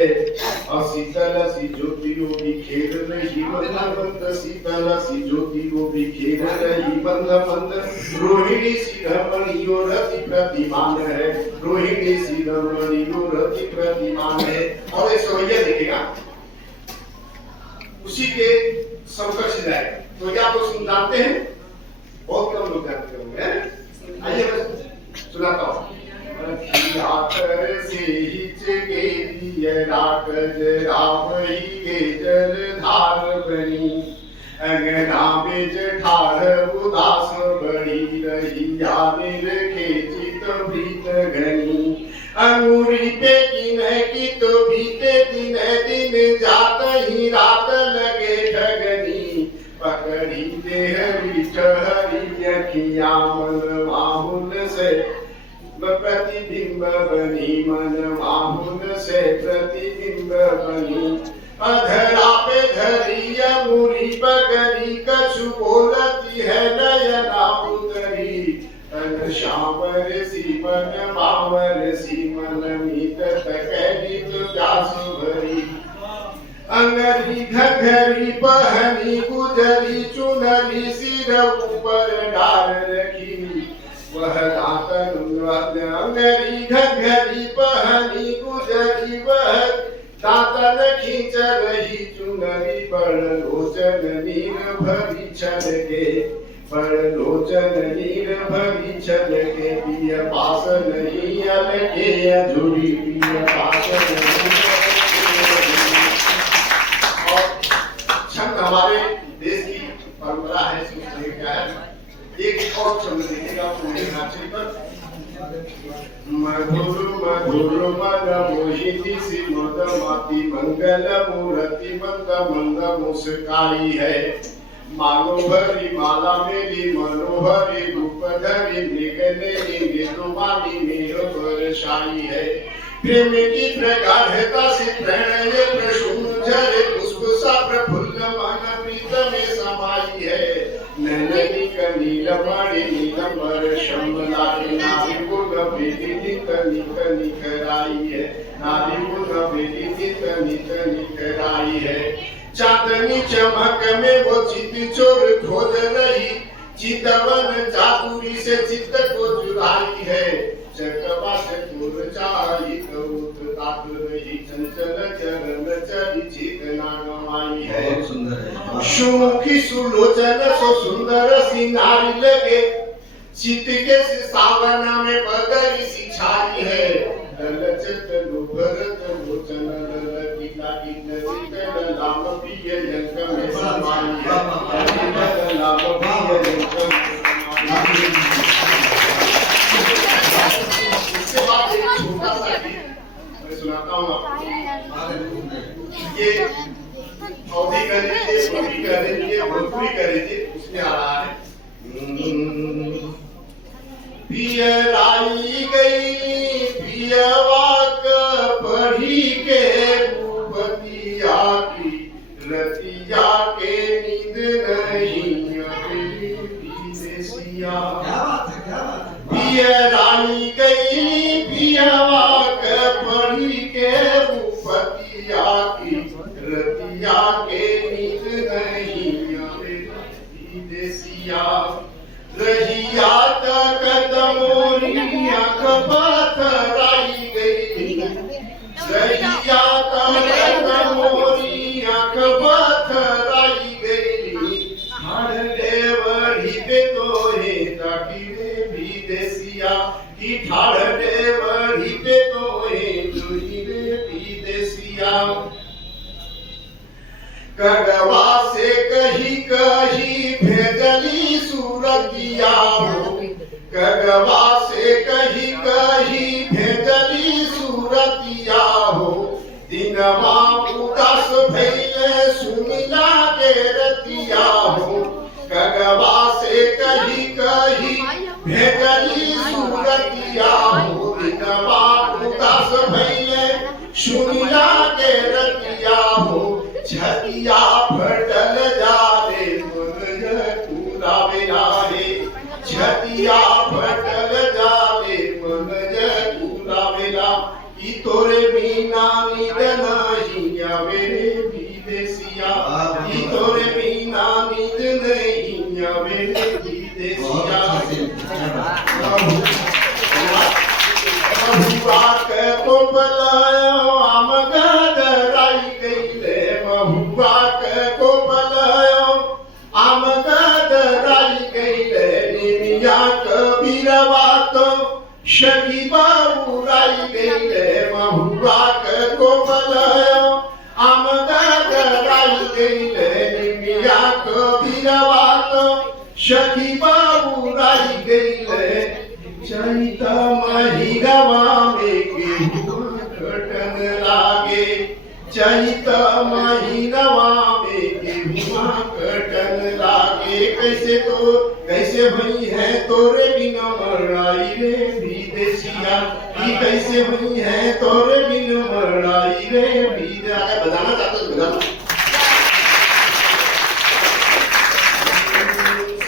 और शीतल सी ज्योति वो भी खेल रही मंद मंद शीतल सी ज्योति वो भी खेल रही मंद मंद रोहिणी सी रमणीयो रति प्रतिमान है रोहिणी सी रमणीयो रति प्रतिमान है और ये सोया देखिएगा उसी के समकक्ष जाएगा तो क्या आप लोग जानते हैं बहुत कम लोग जानते होंगे आइए मैं सुनाता हूँ से ही चेगी राख जरावही के जलधार बनी अंगना बेज ठाड़ उदास बड़ी रही यानिर खेचित भीत घनी अंगूरी पे किन्ह की तो बीते दिन दिन जात ही रात लगे ठगनी पकड़ी देह हरी अखिया मन माहुल से प्रतिबिंब बनी मन माहुल से प्रतिबिंब बनी अधरा पे धरी अंगूरी पकड़ी कछु बोलती है नयना उतरी तन श्यामर सीमन मामर सीमन मीत तकरी तो जासु भरी अंगरी घघरी पहनी गुजरी चुनरी सिर ऊपर डाल रखी वह दातन अंगरी घघरी पहनी गुजरी वह दातन खींच रही चुनरी बड़ लोचन नीर भरी छलके बड़ लोचन नीर भरी छलके पिय पास नहीं अलके अधूरी पिय पास नहीं हमारे देश की परंपरा है क्या है मधुर मधुर मन मोहिनी सी मद माती मंगल मूर्ति मंद मंद मुस्काई है मानोहरी माला मेरी मनोहरी रूप धरी मृगने मृदुमानी मेरो बरसाई है प्रेम की प्रगाढ़ता से प्रणय प्रसून झरे पुष्प सा प्रफुल्ल मन प्रीत में समाई है नैनी नीलमणि नीलंबर श्यामलारी नारी गुण बेटी नित नित निखराई है नारी गुण बेटी नित नित निखराई है चांदनी चमक में वो चित चोर खोज रही चितवन चातुरी से चित्त को चुराई है चकवा से दूर चाही कबूत ताक रही चंचल चरण चली चित ना गवाई है सुमुखी सुलोचन सो सुंदर सिंगारी लगे चित के सावन में बदरी सी छाई है ललचत लुभरत लोचन ललकी लागी नदी कल लाम पिय जंग में समाई है लाम पिय जंग में समाई है इसके बाद एक छोटा सा गीत मैं सुनाता हूँ आपको ये अवधि कर लीजिए भक्ति कर लीजिए भोजपुरी कर लीजिए उसमें आ रहा है पियराई गई पियवा पढ़ी के भूपतिया की रतिया के नींद नहीं विदेशिया पियराई गई पियवा पढ़ी के भूपतिया की रतिया के नींद नहीं विदेशिया रहिया कदमोरी आँख पथराई गई रहिया कदमोरी आँख पथराई गई हर देवड़ी पे तोहे ताकी रे विदेशिया की ठाड़ देवड़ी पे तोहे तुही रे विदेशिया कगवा से कही कही भेजली सूरतिया हो कगवा से कही कही भेजली सूरतिया हो दिनवा उदास भइले सुनिला के रतिया हो कगवा से कही कही भेजली सूरतिया हो दिनवा उदास भइले सुनिला के रतिया हो छतिया फटल जाले मन जूरावे लाहे छतिया फटल जाले मन जूरावे ला ई तोरे बिना नींद नहीं आवे रे विदेशिया ई तोरे बिना नींद नहीं आवे रे विदेशिया महुआ के तो बलायो आम गदराई गईले महुआ के को बलायो आम गदराई गईले निमिया कबीरवा तो शकी बाबूराई गईले महुआ के को बलायो आम गदराई गईले निमिया कबीरवा तो शकी बाबूराई गईले चैता महीनवा में गेहूं कटन लागे चैता महीनवा में गेहूं कटन लागे कैसे भई है तोरे बिना मराई रे विदेशिया ई कैसे भई है तोरे बिना मराई रे विदेशिया बजाना चाहते हो बजा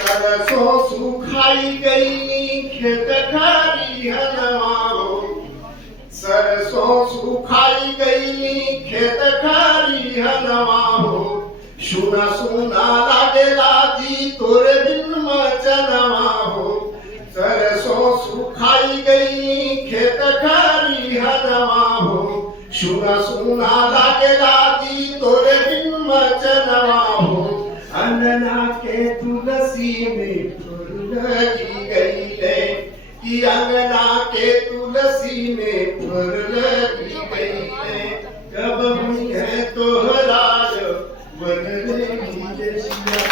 सरसों सुखाई गई खेत खारी हनवा हो सरसों सुखाई गई खेत खारी हनवा हो सुना सुना लागेला जी तोरे बिन मचनवा हो सरसों सुखाई गई खेत खारी हनवा हो सुना सुना लागेला जी तोरे बिन मचनवा हो अंगना के तुलसी में फूल लगी गई ले कि अंगना के तुलसी में फूल लगी गई ले कब हुई है तोहरा मन रे विदेशिया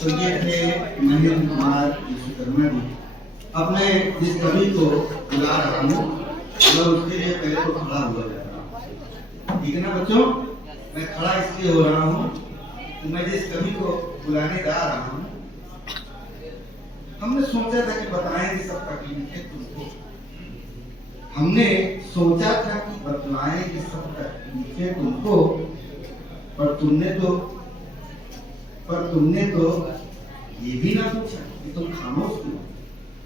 तो ये थे महेंद्र कुमार विश्वकर्मा जी। अब मैं जिस कवि को बुला रहा हूँ मैं उसके लिए पहले तो खड़ा हुआ जा रहा हूँ, ठीक है ना बच्चों। मैं खड़ा इसलिए हो रहा हूँ कि मैं जिस कवि को बुलाने जा रहा हूँ, हमने सोचा था कि बताएंगे सबका लिखे तुमको, हमने सोचा था कि बतलाएंगे सबका लिखे तुमको, पर तुमने तो ये भी ना पूछा कि तुम खामोश क्यों।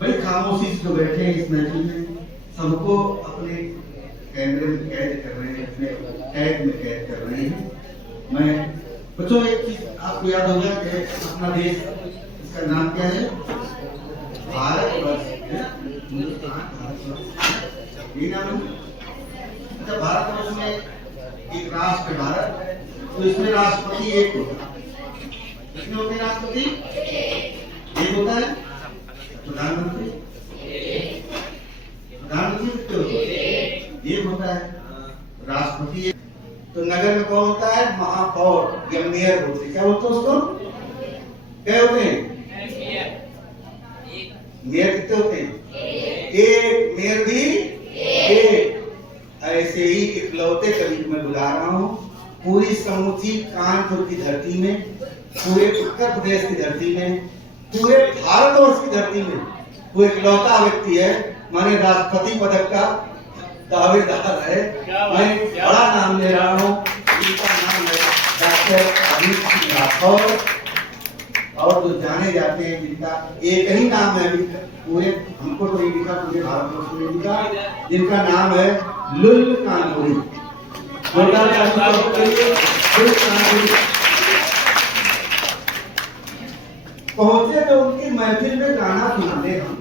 भाई खामोशी से जो बैठे हैं इस महफिल में, सबको अपने कैमरे में कैद कर रहे हैं, अपने टैग में कैद कर रहे हैं। मैं बच्चों एक चीज आपको याद होगा कि अपना देश, इसका नाम क्या है? भारतवर्ष, हिंदुस्तान, भारतवर्ष, ये नाम है। अच्छा, भारतवर्ष में एक राष्ट्र भारत, तो इसमें राष्ट्रपति एक होता है। कितने होते हैं राष्ट्रपति? एक होता है। प्रधानमंत्री कितने होते हैं? एक होता है। राष्ट्रपति एक। तो नगर में कौन होता है? महापौर या मेयर होते हैं। क्या होते हैं उसको? क्या होते हैं? मेयर कितने होते हैं? एक। मेयर भी एक। ऐसे ही इकलौते कवि मैं बुला रहा हूँ पूरी समूची कानपुर की धरती में, पूरे उत्तर प्रदेश की धरती में, पूरे भारतवर्ष की धरती में वो इकलौता व्यक्ति है, माने राष्ट्रपति पदक का दावेदार है। मैं बड़ा नाम ले रहा हूँ, उनका नाम है डॉक्टर अजीत सिंह राठौर। और जो जाने जाते हैं जिनका एक ही नाम है, पूरे हमको तो नहीं दिखा, पूरे भारतवर्ष में दिखा, जिनका नाम है लुल कानपुरी। पहुंचे तो उनकी महफिल में गाना सुनाने हम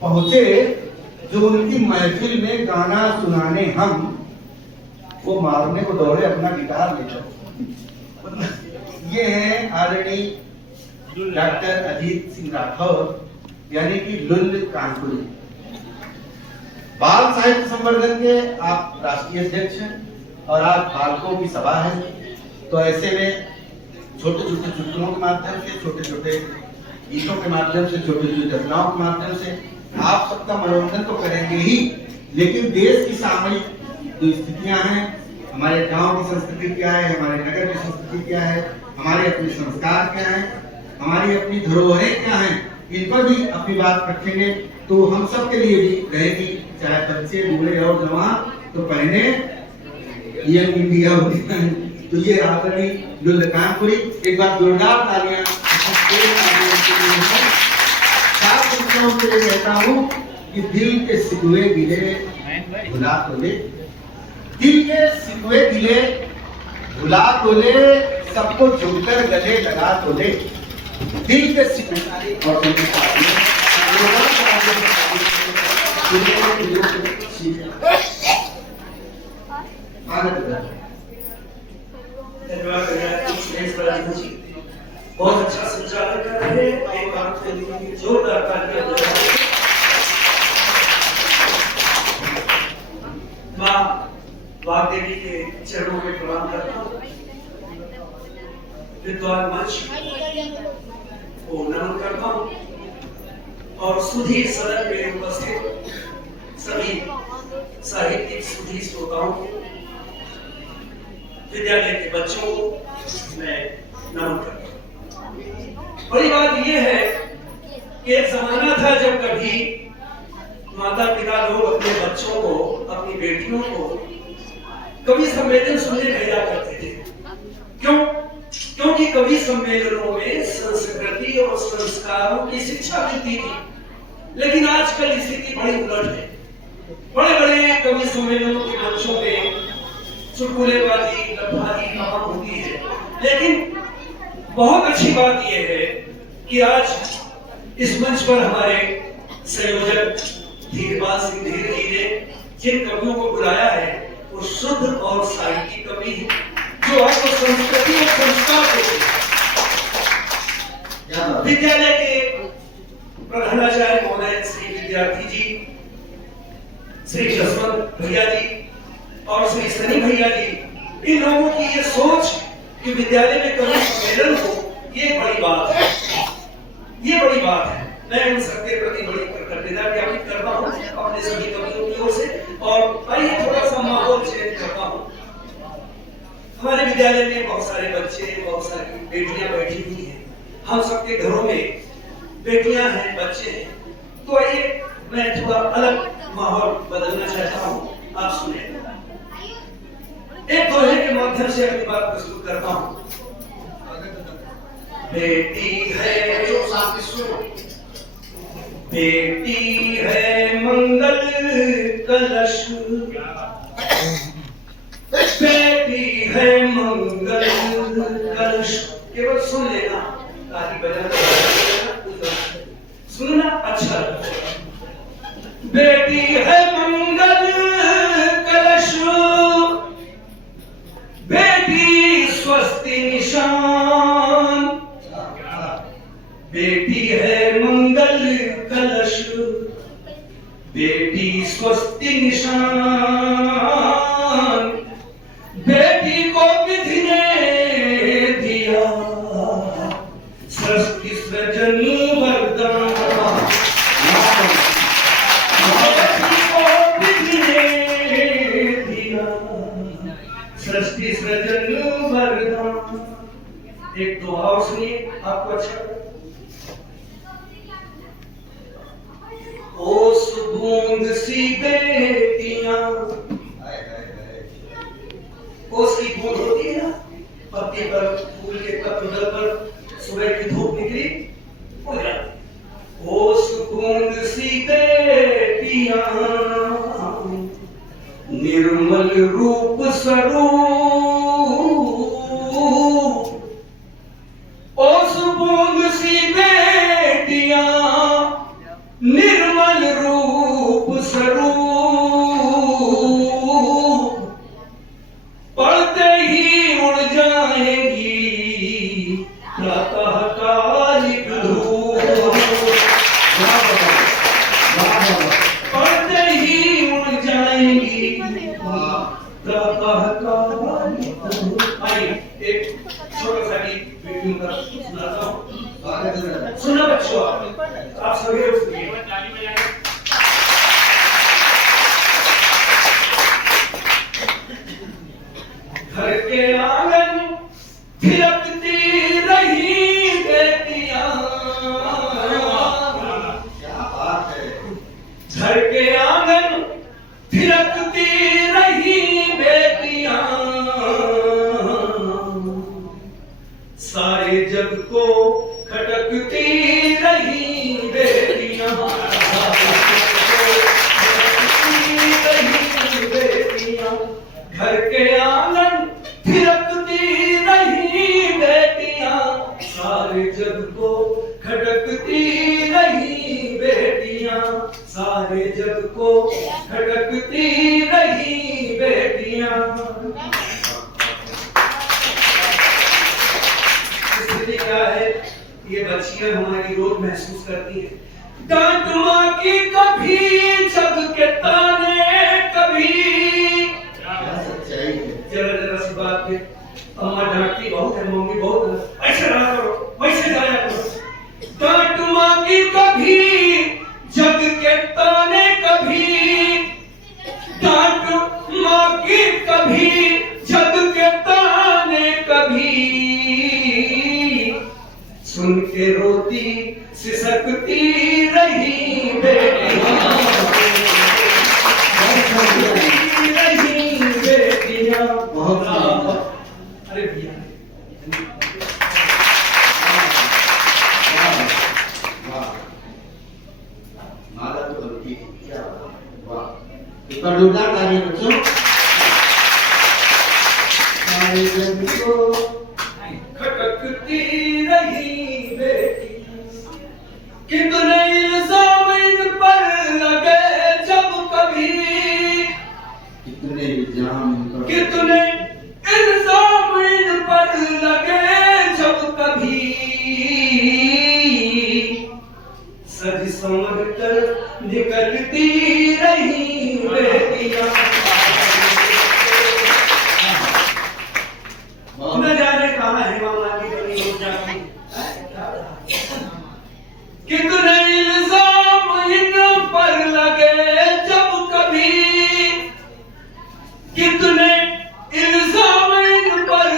पहुंचे, जो उनकी महफिल में गाना सुनाने हम, वो मारने को दौड़े अपना गिटार लेकर। ये हैं आदरणीय डॉक्टर अजीत सिंह राठौर, यानी कि लुल कानपुरी। बाल साहित्य संवर्धन के आप राष्ट्रीय अध्यक्ष हैं और आज बालकों की सभा है, तो ऐसे में छोटे छोटे चुटकुलों के माध्यम से, छोटे छोटे गीतों के माध्यम से, छोटी छोटी घटनाओं के माध्यम से आप सबका मनोरंजन तो करेंगे ही, लेकिन देश की सामयिक जो स्थितियां हैं, हमारे गांव की संस्कृति क्या है, हमारे नगर की संस्कृति क्या है, हमारे अपने संस्कार क्या है, हमारी अपनी धरोहरें क्या हैं, इन पर भी अपनी बात रखेंगे। तो हम सब के लिए भी रहेगी, चाहे बच्चे बूढ़े और जवान, तो पहले यंग इंडिया होती है। तो ये आदरणीय लुल कानपुरी, एक बार जोरदार तालियां। के लिए कहता हूँ कि दिल के सिकुए गिले भुला तो ले, दिल के सिकुए गिले भुला तो ले, सबको झुककर गले लगा तो ले, दिल के सिकुए। और बहुत अच्छा संचालन कर रहे हैं, एक बार से जोरदार तालियां। मां वाग्देवी के चरणों में प्रणाम करता हूँ, विद्वान मंच को नमन करता हूँ और सुधी सदन में उपस्थित सभी साहित्यिक सुधी श्रोताओं, विद्यालय के बच्चों को मैं नमन करता हूँ। बड़ी बात यह है कि एक जमाना था जब कभी माता पिता लोग अपने बच्चों को, अपनी बेटियों को कवि सम्मेलन सुनने भेजा करते थे। क्यों? क्योंकि कवि सम्मेलनों में संस्कृति और संस्कारों की शिक्षा मिलती थी। लेकिन आजकल स्थिति बड़ी उलट है। बड़े बड़े कवि सम्मेलनों के मंचों पे चुटकुलेबाजी, लफाजी काम होती है, लेकिन बहुत अच्छी बात यह है कि आज इस मंच पर हमारे संयोजक धीरपाल सिंह धीर जी ने जिन कवियों को बुलाया है वो शुद्ध और साहित्यिक कवि हैं, जो आपको संस्कृति और संस्कार को विद्यालय के प्रधानाचार्य महोदय श्री विद्यार्थी जी, श्री जसवंत भैया जी और श्री सनी भैया जी, इन लोगों की ये सोच कि विद्यालय में कवि सम्मेलन हो, ये बड़ी विद्यालय में बहुत सारे बच्चे, बहुत सारी बेटियां बैठी हुई हैं। हम सबके घरों में बेटियां हैं, बच्चे हैं। तो ये मैं थोड़ा अलग माहौल बदलना चाहता हूँ, आप सुने। एक दोहे के माध्यम से अपनी बात प्रस्तुत करता हूँ। बेटी है जो शांति सुनो, बेटी है मंगल कलश, बेटी है मंगल कलश। केवल सुन लेना, ताली बजाना, सुनना अच्छा लगता। बेटी है मंगल कलश, बेटी स्वस्ति निशान, बेटी है मंगल कलश, बेटी स्वस्ति निशान, बेटी को विधि ने दिया सृष्टि सृजन वरदान, बेटी को विधि ने दिया सृष्टि सृजन वरदान। एक दो और सुनिए, आपको अच्छा लगे। ओस बूंद सी बेटियां, ओस की बूंद होती है ना, पत्ती पर, फूल के पत्तल पर सुबह की धूप निकली हो जाती। ओस बूंद सी बेटियां, निर्मल रूप स्वरूप, ओस बूंद सी बेटियां, निर्मल रूप स्वरूप, पढ़ते ही उड़ जाएंगी प्रातः कालिक धूप, पढ़ते ही उड़ जाएंगी प्रातः कालिक धूप। आइए एक छोटा सा गीत बेटियों का सुनाता हूँ, सुना बच्चों, आप सभी लोग सुनिए। घर के आंगन थिरकती रही बेटियां, क्या बात है। घर के आंगन थिरकती रही बेटियां, सारे जग को खटकती रही बेटियां, घर के आंगन थिरकती रही बेटियां, सारे जग को खटकती रही बेटियां, सारे जग को खटकती रही बेटियां। स्थिति क्या है? ये बच्चियां हमारी रोज महसूस करती हैं। डांट मां की कभी, जग के ताने कभी, जरा जरा सी बात पे अम्मा डांटती बहुत है, मम्मी बहुत है, ऐसे रहा करो, वैसे जाया करो। डांट मां की कभी, जग के ताने कभी, डांट मां की कभी, जग के ताने कभी, सुन के रोती सिसकती रही बेटियां, रही बेटियां। बहुत अरे भैया, माला तो बनती है, क्या वाह। एक बार जोरदार तालियां बच्चों। सारे जग को खटकती रही बेटियां, कितने इल्जाम इन पर लगे जब कभी, कितने इल्जाम इन पर, कितने इल्जाम इन पर लगे जब कभी, सज संवर कर निकलती रही बेटियां। न जाने कहाँ है मामा की बनी हो जाती, कितने इल्जाम इन पर लगे जब कभी, कितने इल्जाम इन पर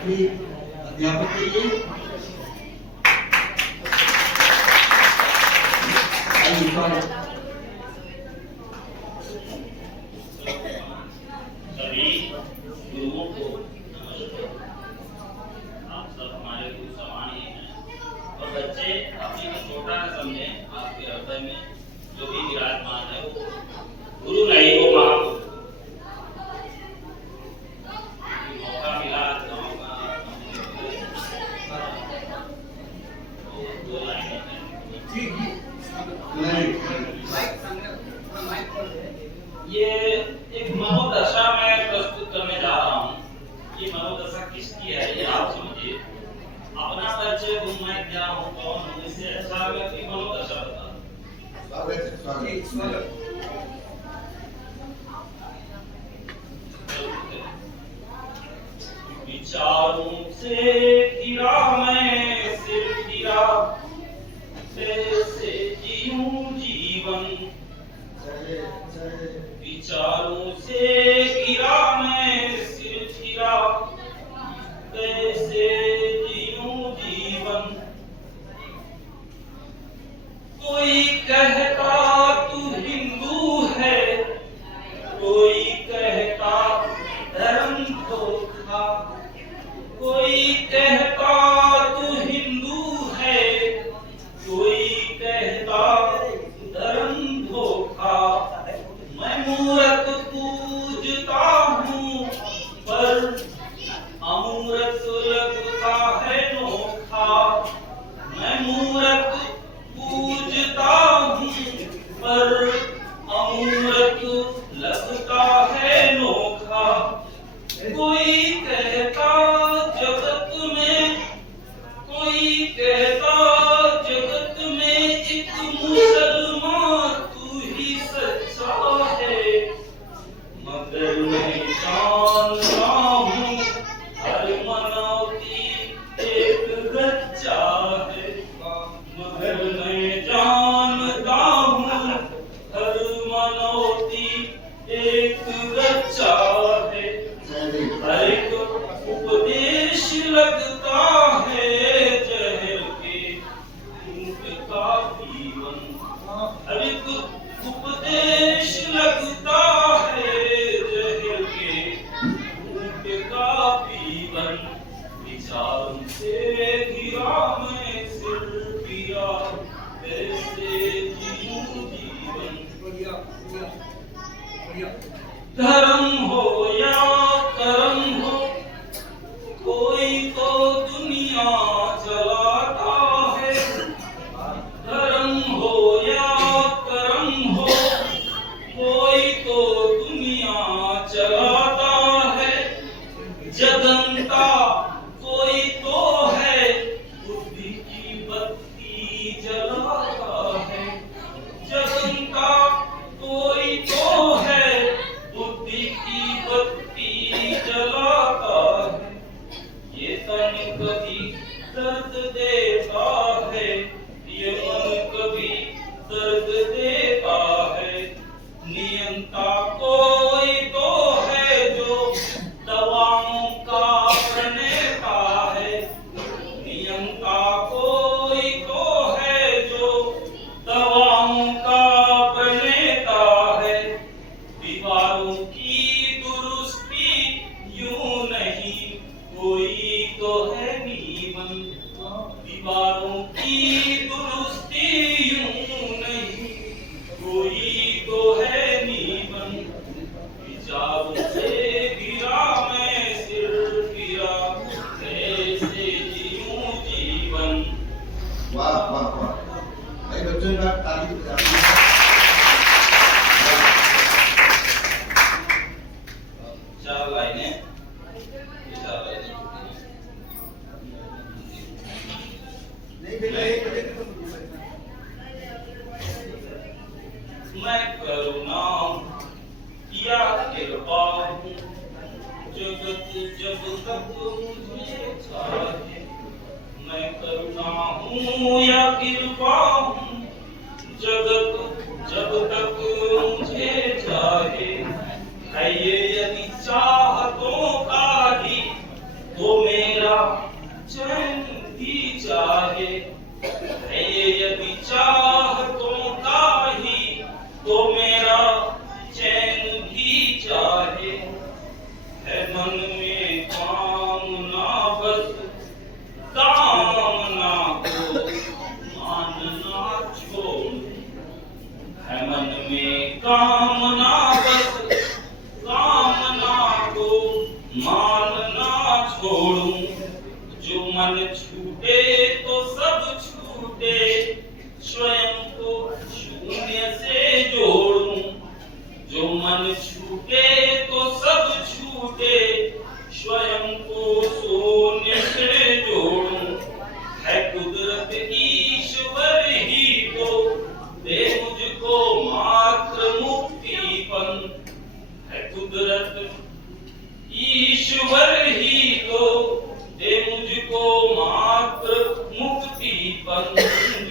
श्री अध्यापक के लिए सभी गुरुओं को आप सब हमारे गुरु समान ही हैं और बच्चे अपने को छोटा न समझे, आपके हृदय में जो भी विराजमान है वो गुरु नहीं, वो महागुरु। मौका मिला गाँव का दो लाइनें ये एक मनोदशा मैं प्रस्तुत करने जा रहा हूँ। ये मनोदशा किसकी है ये आप समझिए। अपना परिचय दूं मैं क्या हूँ, कौन हूँ, इससे अच्छा व्यक्ति मनोदशा बता। विचारों से घिरा मैं सिर गिरा, कैसे जीऊं जीवन। विचारों से गिरा मैं सिर गिरा, कैसे जीऊं जीवन। कोई कहता तू हिंदू है, कोई कहता धर्म धोखा। कोई कहता तू हिंदू है, कोई कहता धर्म धोखा। मैं मूरत पूजता हूँ पर अमूरत लगता है नोखा। मैं मूरत पूजता हूँ पर अमूरत लगता है नोखा। कोई कहता जगत में, कोई कहता जगत में एक मुसलमान तू ही सच्चा है। मगर मैं जानता हूँ हर मनौती एक गच्चा है। मगर मैं जानता हूँ हर मनौती एक गच्चा है। हर एक उपदेश लगता है जहर के घूंट का पीवन। हर एक उपदेश लगता है जहर के घूंट का पीवन। विचारों से घिरा मैं सिर गिरा, कैसे जीऊं जीवन। धर्म हो या कर्म हो, कोई तो दुनिया चलाता है। धर्म हो या कर्म हो, कोई तो दुनिया चलाता है। जगन्ता कोई तो है, बुद्धि की बत्ती जलाता है। जगन्ता कोई तो है, बुद्धि की बत्ती जलाता है। ये तन कभी दर्द देता है, ये मन कभी दर्द देता है। नियंता कोई तो है जो दवाओं का प्रणेता है। नियंता कोई तो है जो दवाओं का प्रणेता है। दीवारों की दुरुस्ती यूं नहीं, कोई तो है नीमन। दीवारों की दुरुस्ती यूं नहीं, कोई तो है नीमन। विचारों से गिरा मैं सिर गिरा, कैसे जीऊं जीवन। वाह वाह वाह, भाई बच्चों का ताली बजाइए। चार लाइनें मैं करुणा या कृपा हूँ, जगत जब तक मुझे चाहे। मैं करुणा हूँ या कृपा हूँ, जगत जब तक मुझे चाहे। है ये यदि चाहतों का ही तो मेरा मन में कामना बस कामना को मानना छोड़, है मन में कामना बस कामना को मानना छोड़ूं। जो मन छूटे तो सब छूटे, स्वयं को शून्य से जोड़ूं। जो मन छूटे तो सब छूटे, स्वयं को शून्य से जोड़ूं। है कुदरत ईश्वर ही तो दे मुझको मात्र मुक्तिपन। है कुदरत ईश्वर ही तो दे मुझको मात्र मुक्तिपन।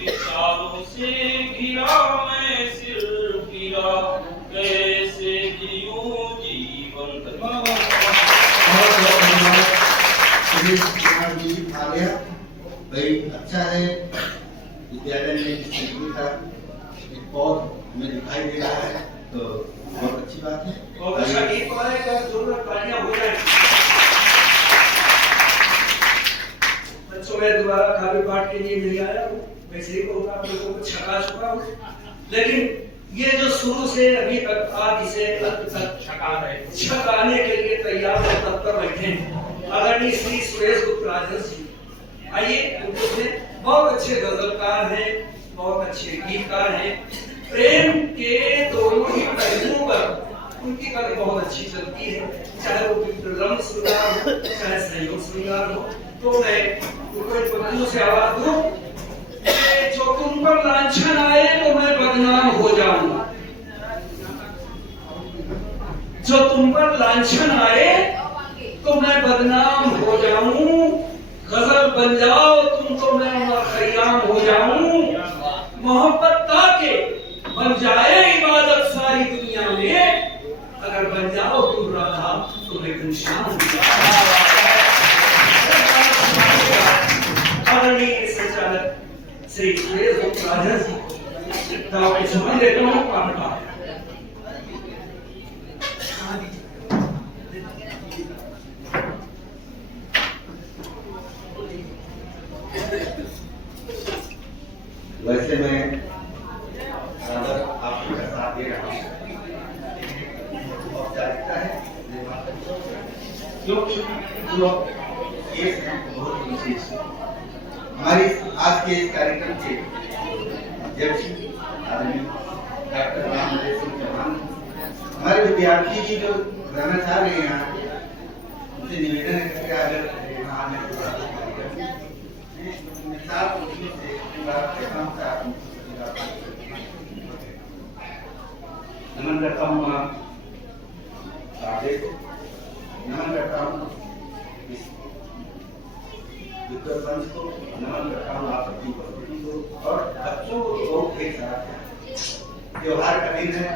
विचारों से घिरा मैं सिर गिरा, कैसे जियूं जीवन। भाई अच्छा है, विद्यालय में संगीत का एक पौध हमें दिखाई दे रहा है, तो बहुत अच्छी बात है। बहुत अच्छा गीत वाले का जरूरत तालियां हो जाए। बच्चों में दोबारा काव्य पाठ के लिए नहीं आया हूँ, वैसे ही कहूँगा आप लोगों को छका चुका हूँ, लेकिन ये जो शुरू से अभी तक आदि से अंत तक छकाने के लिए तैयार और तत्पर बैठे हैं आदरणीय श्री सुरेश गुप्त राजन जी। आइए उनसे, बहुत अच्छे गजलकार हैं, बहुत अच्छे गीतकार हैं। प्रेम के दोनों ही पहलुओं पर उनकी कला बहुत अच्छी चलती है, चाहे वो विक्रम श्रृंगार हो, चाहे सहयोग श्रृंगार हो। तो मैं उनको एक बंधु से आवाज दूं, जो तुम पर लांछन आए तो मैं बदनाम हो जाऊं। जो तुम पर लांछन आए तो मैं बदनाम हो जाऊं। गजल बन जाओ तुम तो मैं खयाम हो जाऊं। मोहब्बत ताके बन जाए इबादत सारी दुनिया में, अगर बन जाओ तुम राधा तो मैं घनश्याम हो जाऊं। आदरणीय संचालक श्री सुरेश गुप्त राजन जी का सुमन देता हूँ पाठ। वैसे मैं आपके साथ दे रहा हूँ, औपचारिकता है, क्योंकि जो केस है बहुत विशेष। हमारी आज के इस कार्यक्रम के अध्यक्ष आदरणीय डॉक्टर रामदेव सिंह चौहान, हमारे विद्यार्थी जी जो रहना चाह रहे हैं यहाँ, उनसे निवेदन है कि अगर यहाँ आने के बाद नमन करता हूँ, नमन करता हूँ विद्वत को, नमन करता हूँ आप सबकी उपस्थिति को और बच्चों को बहुत एक साथ त्योहार का दिन है।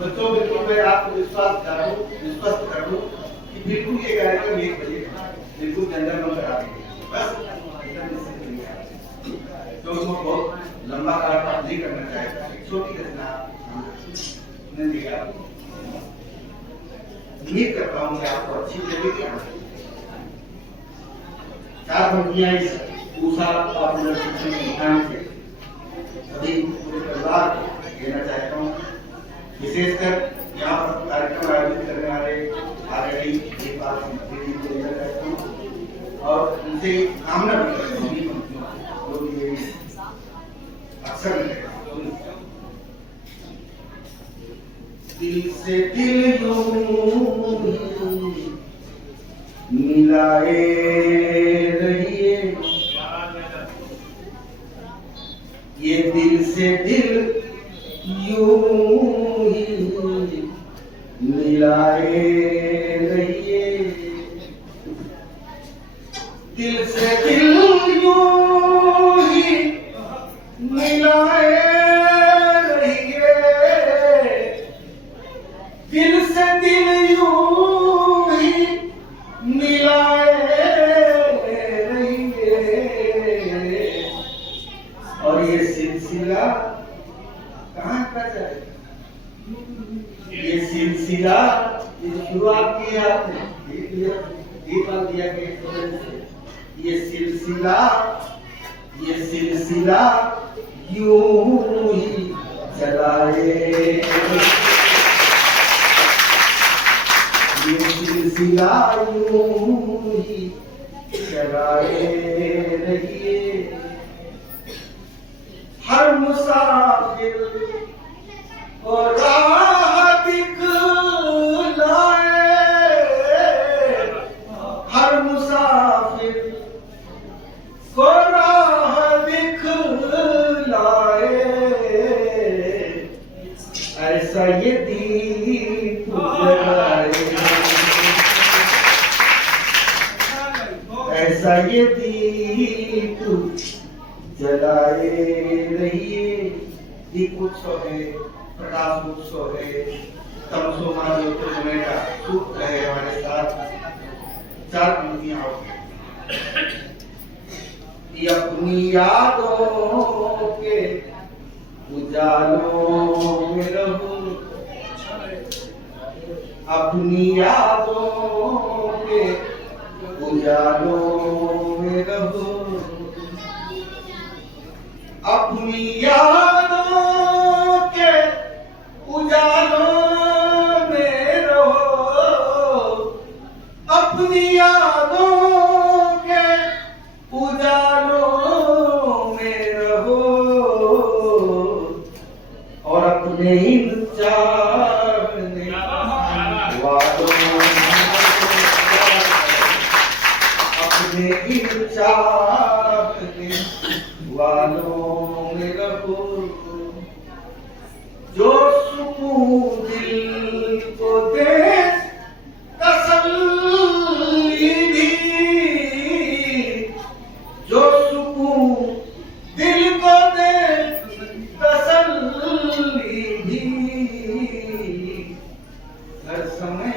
बच्चों बिल्कुल मैं आपको विश्वास कर दूं कि बिल्कुल ये कार्यक्रम 1 बजे बिल्कुल जनरल नंबर आ गई, बस तो वो बहुत लंबा कार्य नहीं करना चाहेगा, छोटी रचना नहीं दिया। उम्मीद करता हूँ कि आपको अच्छी लगेगी। 4 पंक्तियां इस उषा पॉपुलर शिक्षण संस्थान से सभी पूरे परिवार को देना चाहता हूँ। विशेषकर यहाँ पर कार्यक्रम आयोजित करने वाले आदरणीय नेपाल जी को देना चाहता हूँ और उनसे कामना भी करता हूँ जो ये अक्सर दिल से दिल मिलाए रहिए, ये दिल से दिल यूं ही मिलाए रहिए, दिल से दिल यूं ही मिलाए रहिए, दिल से दिल यूं ही मिलाए रहिए और ये सिलसिला ये सिलसिला शुरुआत की आपने ये बात दिया कि ये सिलसिला यूं ही चलाए, ये सिलसिला यूं ही चलाए रहिए। हर मुसाफिर को राह दिखलाए, हर मुसाफिर को राह दिखलाए, ऐसा ये दीप जलाए, ऐसा ये दीप जलाए रहिए। दीप उत्सव है, प्रकाश उत्सव है, तमसो मा ज्योतिर्गमय का सूत्र है हमारे साथ। चार पंक्तियां होगी। अपनी यादों के उजालों में रहूं, अपनी यादों के उजालों में रहूं, अपनी यादों के उजालों में रहो, अपनी यादों के उजालों में रहो, और अपने इन चाहने वालों, अपने इन चाहने वालों में रहो, जो सुकून दिल को दे तसल्ली भी, जो सुकून दिल को दे तसल्ली भी, हर समय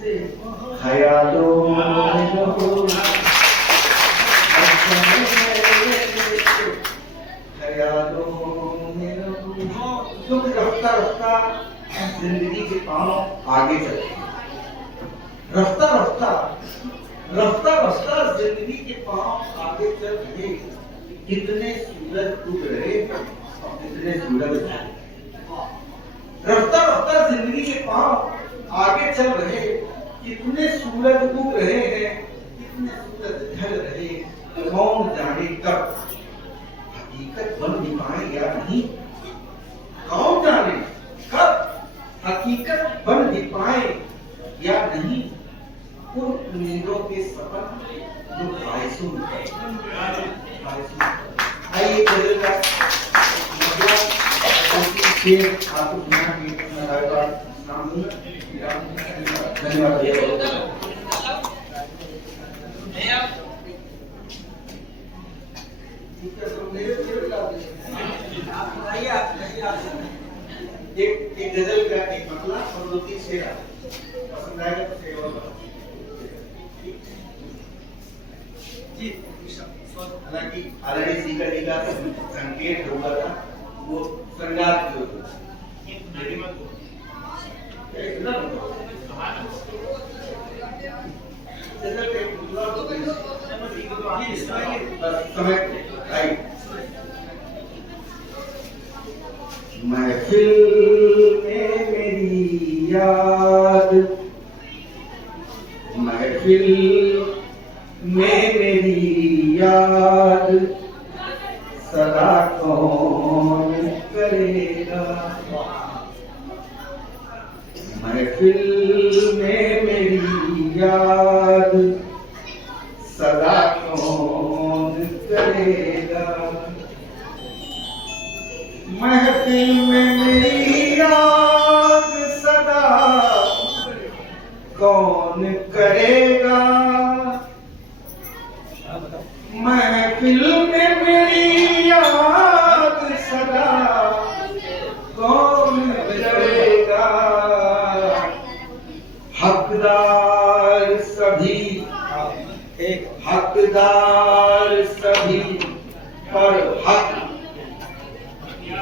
से ख्यालों में रहो, हर समय क्योंकि रफ्ता रफ्ता जिंदगी के पांव आगे चलते हैं, रफ्ता रफ्ता जिंदगी के पांव आगे चल रहे। कितने सूरज उग रहे और कितने सूरज ढल, रफ्ता रफ्ता जिंदगी के पांव आगे चल रहे। कितने सूरज उग रहे हैं, कितने सूरज ढल रहे। कौन जाने कब हकीकत बन भी पाए या नहीं, कौन जाने कब हकीकत बन भी पाए या नहीं। उन उम्मीदों के सपन जो ख्वाहिशों में, आइए गजल का मतलब शेर आपको सुना के धन्यवाद। एक गजल का एक मतला और दो तीन शेर पसंद आएगा तो शेर और जी। हालांकि ऑलरेडी सीकर जी का संकेत होगा था, वो श्रृंगार की ओर महफिल में मेरी याद, महफिल में मेरी याद सदा कौन करेगा, महफिल में मेरी याद सदा कौन करेगा, महफिल में मेरी याद सदा कौन करेगा, महफिल में मेरी याद सदा कौन करेगा। हकदार सभी, हकदार सभी पर हक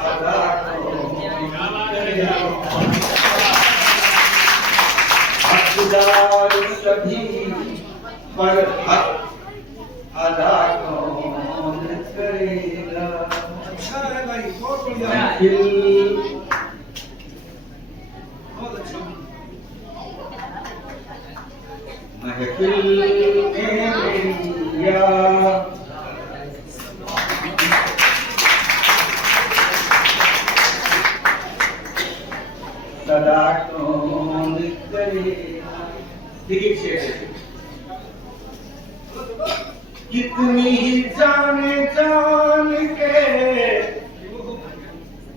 अदा कौन करेगा। हकदार सभी पर हक अदा कौन करेगा। महफिल में या सदा कौन करेगा। देखिए शेर कितनी ही जाने जान के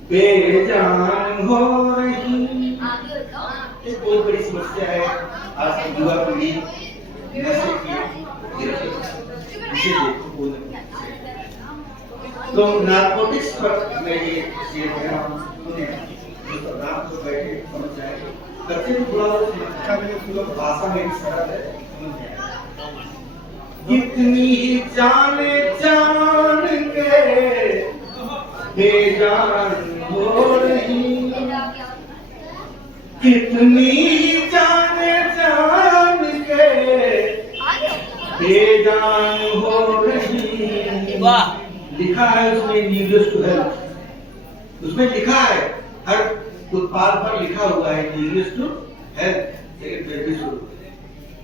बेजान हो रही। एक बहुत बड़ी समस्या है आज की युवा पीढ़ी नशे की तो नार्कोटिक्स पर मैं ये शेर कह रहा हूँ रात को बैठे समझ जाए बच्चे भी थोड़ा अच्छा में भाषा में सरल है। कितनी ही जाने जान के बेजान हो रही। कितनी जाने जान के बेजान हो रही। लिखा है उसमें नीडलेस टू हेल्थ, उसमें लिखा है हर उत्पाद पर लिखा हुआ है नीडलेस टू हेल्थ।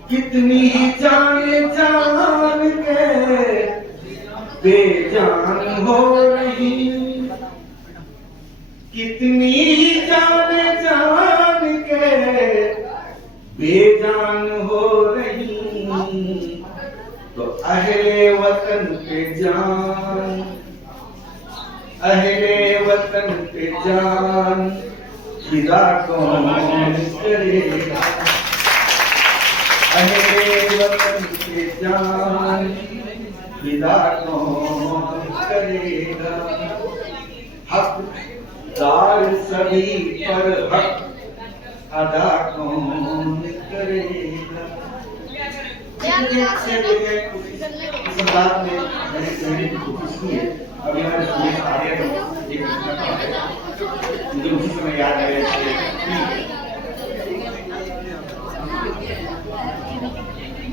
कितनी जाने जान के बेजान हो रही। कितनी जाने जान के बेजान हो रही। तो अहले वतन पे जान, अहले वतन पे जान फिदा कौन करेगा। अहले वतन पे जान फिदा कौन करेगा। हकदार सभी पर हक अदा कौन करेगा। अभी हमारे सुरेश आर्य मुझे उसी समय याद आया।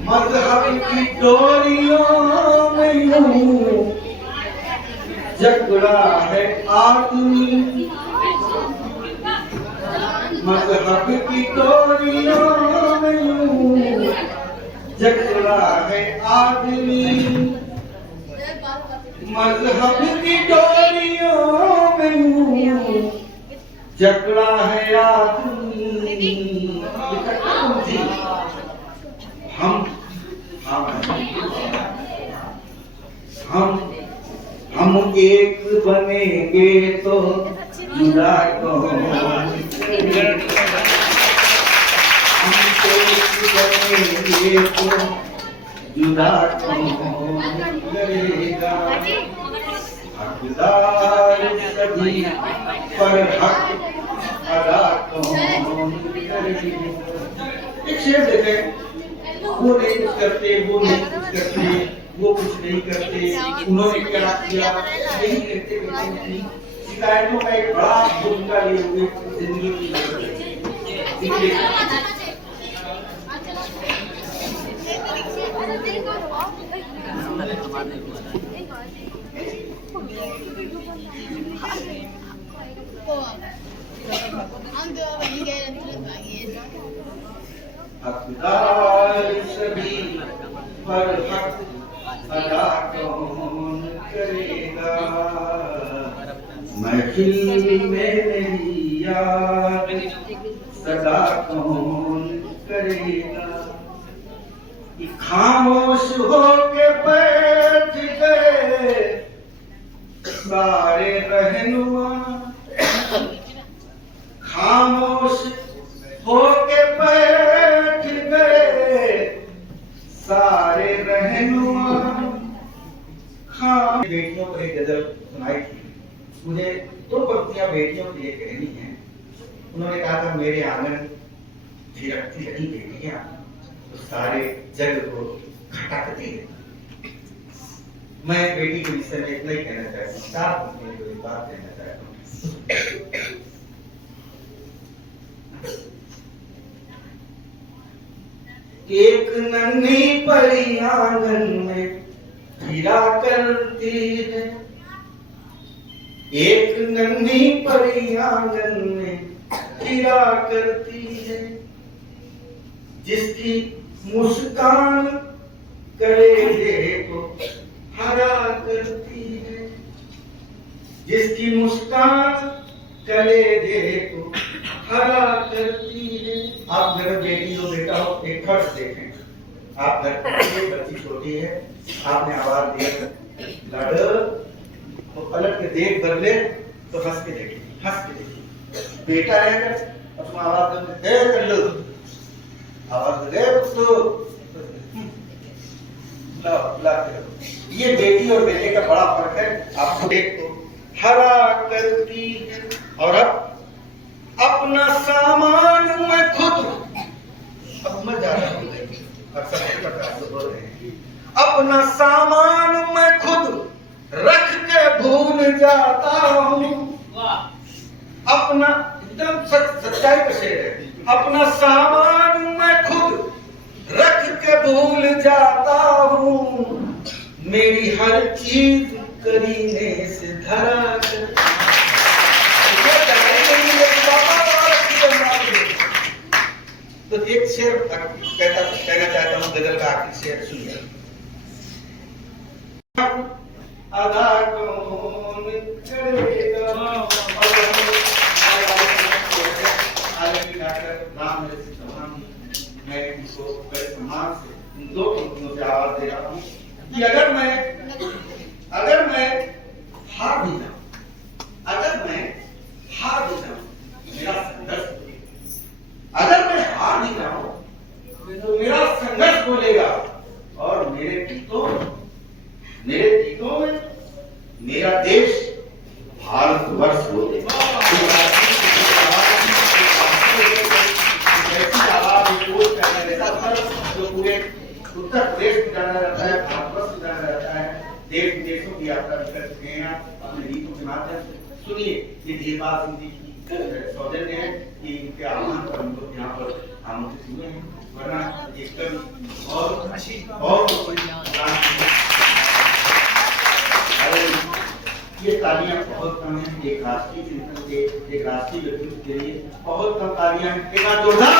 मज़हब की डोरियों में यूं जकड़ा है आदमी। मज़हब की डोरियों में यूं जकड़ा है आदमी। मज़हब की डोरियों में यूं जकड़ा है आदमी। हम एक बनेंगे तो जुदा कौन करेगा। हम एक बनेंगे तो जुदा कौन करेगा। हकदार सभी पर हक अदा कौन करेगा। एक शेर देखें, वो नहीं कुछ करते, वो नहीं कुछ करते, वो कुछ नहीं करते, उन्होंने क्या किया नहीं करते। शिकायतों का एक बड़ा भूमिका लिए हुए जिंदगी की हकदार सभी पर हक अदा कौन करेगा। महफिल में मेरी याद सदा कौन करेगा। खामोश होके बैठ गए सारे रहनुमा। खामोश होके बैठ गए सारे रहनुमा। बेटियों पर एक गजल सुनाई थी। मुझे दो पंक्तियां बेटियों के लिए कहनी है। उन्होंने कहा था मेरे आंगन झिरकती रही बेटियां तो सारे जग को खटकती है। मैं बेटी के विषय में इतना ही कहना चाहता हूँ। 4 पंक्तियों में एक बात कहना चाहता हूँ। एक नन्ही परी आंगन में फिरा करती है, एक नन्ही परी आंगन में फिरा करती है, जिसकी मुस्कान कलेजे को हरा करती है, जिसकी मुस्कान कलेजे को हरा करती है। आप मेरे बेटी जो बेटा हो एक फर्ज देखें, आप घर पर बच्ची छोटी है, आपने आवाज दिया लड़, तो पलट के देख बदले तो हंस के देखिए, हंस के देखिए। बेटा रहेगा और तुम आवाज कर लो, आवाज दे तो ये बेटी और बेटे का बड़ा फर्क है। आपको देख तो हरा करती है। और अब अपना सामान मैं खुद, अब मैं जा रहा हूं, अपना सामान मैं खुद रख के भूल जाता हूँ। अपना एकदम सच्चाई का शेर है। अपना सामान मैं खुद रख के भूल जाता हूँ, मेरी हर चीज करीने से धरा कर। तो एक शेर कहना चाहता हूँ, गजल का आखिरी शेर सुनिए। अदा कौन करेगा, मैं इनको बड़े सम्मान से इन दो पंक्तियों से आवाज दे रहा हूँ कि अगर मैं हार भी जाऊं, अगर मैं हार भी जाऊं, मेरा संघर्ष बोलेगा। अगर मैं हार भी जाऊं तो मेरा संघर्ष बोलेगा, और मेरे गीतों में मेरा देश भारतवर्ष बोलेगा। जो पूरे उत्तर प्रदेश में जाना जाता है, भारतवर्ष में जाना जाता है, देश विदेशों की यात्रा भी कर चुके हैं। अपने गीतों के माध्यम से सुनिए, ये धीरपाल सिंह जी की सौजन्य है कि इनके आह्वान पर हम लोग यहाँ पर आमंत्रित हुए हैं, वरना एक ये तालियां बहुत कम है। एक राष्ट्रीय चिंतन के, एक राष्ट्रीय व्यक्तित्व के लिए बहुत कम तालियां हैं। एक बार जोरदार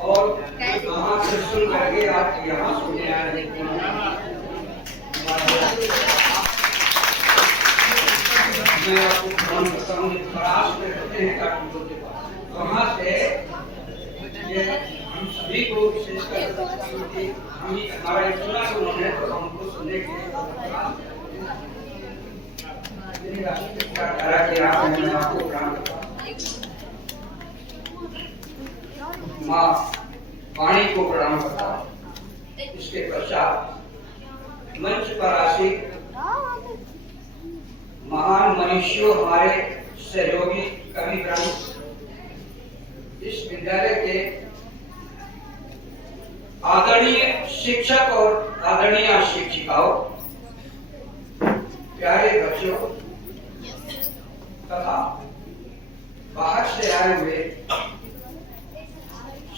और वहाँ से सुन करके आज यहाँ सुनने आए हैं। मैं आपको फोन करता हूँ, खराब में होते हैं काटून के पास, वहाँ से ये हम सभी को विशेषकर हम हमारा एक सुना उन्होंने, तो हमको सुनने के लिए आपको प्रणाम करता हूँ। माँ वाणी को प्रणाम करता हूँ। इसके पश्चात मंच पर आसीन महान मनुष्यों, हमारे सहयोगी कवि प्रमुख, इस विद्यालय के आदरणीय शिक्षक और आदरणीय शिक्षिकाओं, प्यारे बच्चों तथा बाहर से आए हुए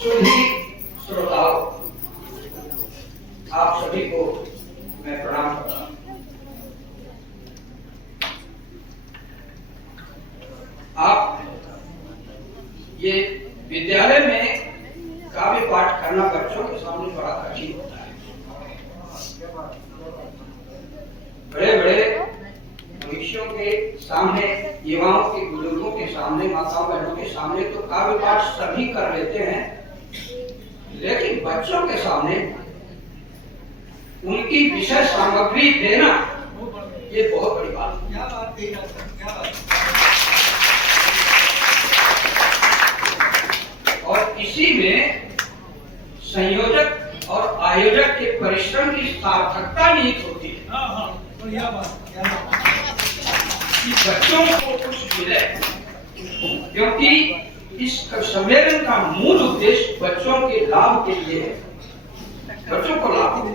सभी श्रोताओं, आप सभी को मैं प्रणाम करता हूं। आप ये विद्यालय में काव्य पाठ करना बच्चों के सामने बड़ा कठिन होता है। बड़े बड़े भविष्यों के सामने, युवाओं के, बुजुर्गों के सामने, माताओं बहनों के सामने तो काव्य पाठ सभी कर लेते हैं, लेकिन बच्चों के सामने उनकी विषय सामग्री देना ये बहुत बड़ी बात है। क्या बात है, क्या बात है। और इसी में संयोजक और आयोजक के परिश्रम की सार्थकता निहित होती है। कि बच्चों को कुछ मिले, क्योंकि इस सम्मेलन का मूल उद्देश्य बच्चों के लाभ के लिए है, बच्चों को लाभ दे।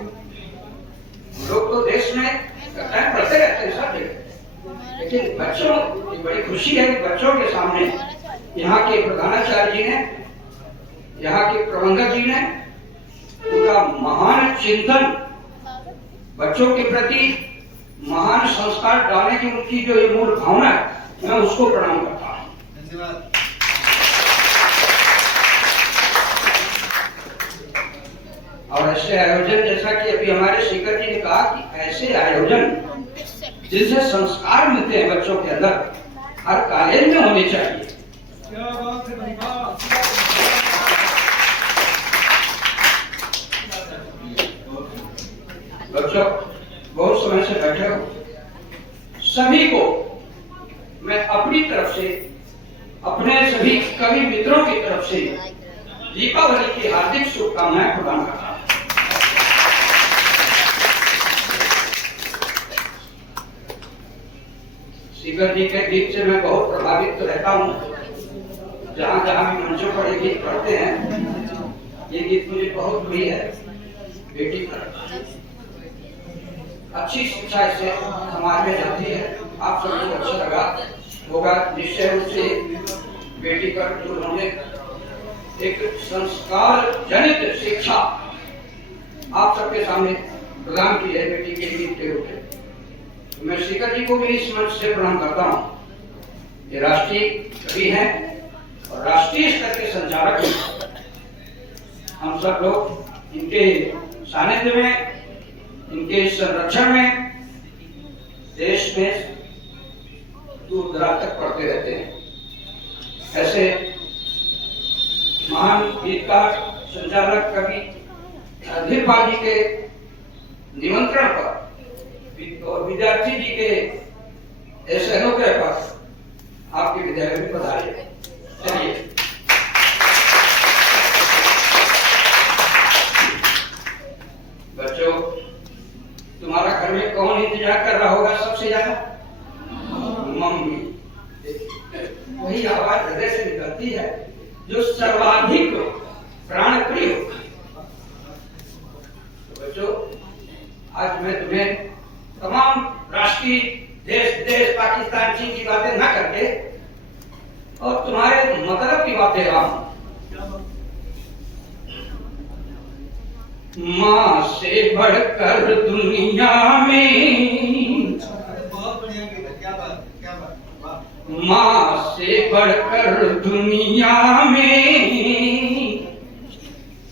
लोग तो देश में घटनाएं पढ़ते रहते हैं सब जगह, लेकिन बच्चों की बड़ी खुशी है कि बच्चों के सामने यहाँ के प्रधानाचार्य जी ने, यहाँ के प्रबंधक जी ने उनका महान चिंतन, बच्चों के प्रति महान संस्कार डालने की उनकी जो ये मूल भावना है, मैं उसको प्रणाम करता हूँ। धन्यवाद। और ऐसे आयोजन, जैसा कि अभी हमारे स्पीकर जी ने कहा कि ऐसे आयोजन जिनसे संस्कार मिलते हैं बच्चों के अंदर, हर कॉलेज में होने चाहिए। बच्चों बहुत समय से बैठे हो, सभी को मैं अपनी तरफ से, अपने सभी कवि मित्रों की तरफ से दीपावली की हार्दिक शुभकामनाएं प्रदान करता हूं। स्पीकर जी के गीत से मैं बहुत प्रभावित रहता हूँ। जहाँ जहाँ भी मंचों पर ये गीत पढ़ते हैं, ये गीत मुझे बहुत प्रिय है। बेटी पर अच्छी शिक्षा इससे समाज में जाती है, आप सबको अच्छा लगा होगा निश्चय रूप से। बेटी पर जो उन्होंने एक संस्कार जनित शिक्षा आप सबके सामने प्रदान की है बेटी के गीत के रूप में, मैं स्पीकर जी को भी इस मंच से प्रणाम करता हूँ। ये राष्ट्रीय कवि हैं और राष्ट्रीय स्तर के संचालक हैं। हम सब लोग इनके सानिध्य में, इनके संरक्षण में देश में दूर दराज तक पढ़ते रहते हैं। ऐसे महान गीतकार, संचालक, कवि धीरपाल जी के निमंत्रण पर और विद्यार्थी जी के ऐसे अनोखे पर आपके विद्यालय में पधारे। चलिए बच्चों, तुम्हारा घर में कौन इंतजार कर रहा होगा सबसे ज्यादा? मम्मी। वही आवाज हृदय से निकलती है जो सर्वाधिक प्राण प्रिय होती है। बच्चों, आज मैं तुम्हें तमाम राष्ट्रीय, देश विदेश, पाकिस्तान, चीन की बातें न करके और तुम्हारे मतलब की बातें रहा हूं। माँ से बढ़कर दुनिया में, बहुत बढ़िया गीत है, क्या बात, क्या बात, वाह। माँ से बढ़कर दुनिया में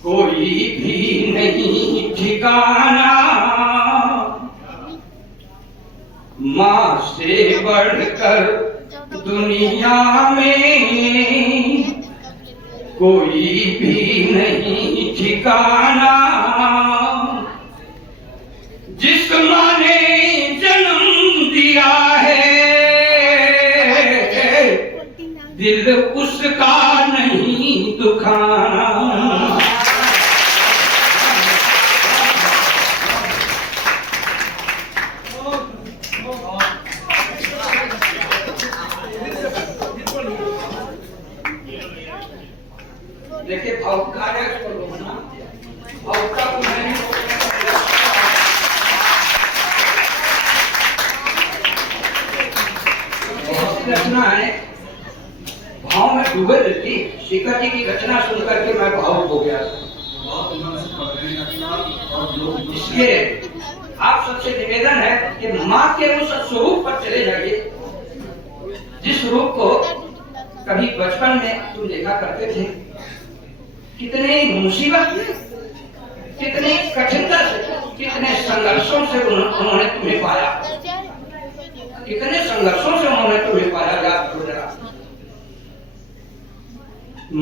कोई भी नहीं ठिकाना, माँ से बढ़कर दुनिया में कोई भी नहीं ठिकाना। जिस माँ ने जन्म दिया है दिल उसका नहीं दुखाना। देखिए भावुक कार्य को रोकना, भावुकता को नहीं रोकना। रचना है भाव में डूबे रहती। स्पीकर जी की रचना सुनकर के मैं भावुक हो गया। बहुत मन से पढ़ रहे हैं रचना, और लोग इसलिए आप सबसे निवेदन है कि माँ के उस स्वरूप पर चले जाइए जिस रूप को कभी बचपन में तुम देखा करते थे। कितने मुसीबत, कितनी कठिनता से, कितने संघर्षों से उन्होंने तुम्हें पाया, कितने संघर्षों से उन्होंने तुम्हें पाया। याद करो जरा।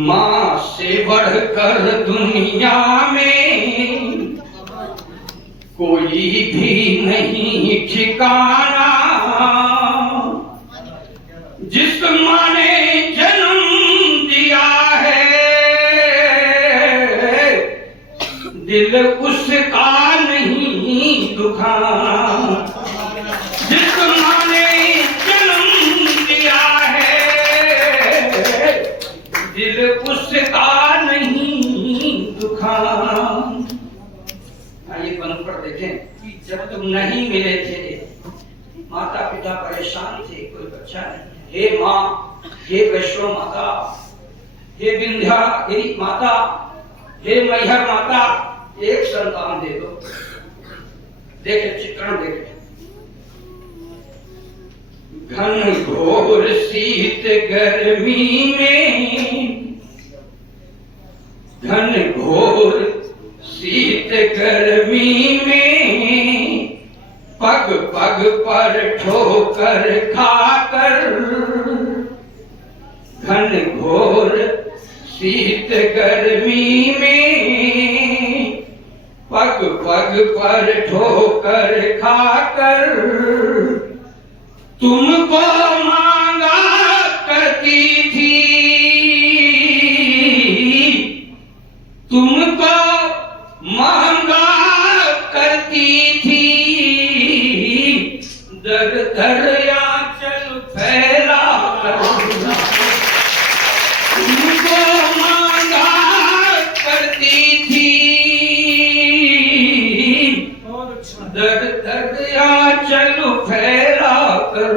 माँ से बढ़कर दुनिया में कोई भी नहीं ठिकाना। जिस माँ ने जन्म दिया है दिल उसका नहीं दुखाना। जिस आइए पन्नों पर देखें कि जब तुम नहीं मिले थे, माता पिता परेशान थे, कोई बच्चा नहीं। हे माँ, हे वैष्णो माता, हे विंध्यागिरी माता, हे मैहर माता, एक संतान दे दो। देखे चित्रण देखे, घन घोर शीत गर्मी में, घन घोर शीत गर्मी में, पग पग पर ठोकर खाकर, घन घोर शीत गर्मी में, पग पग पर ठोकर खाकर, तुमको मांगा करती थी, तुमको मांगा करती थी, दर दर आंचल फैला कर, तुमको मांगा करती थी, दर दर आंचल फैला कर,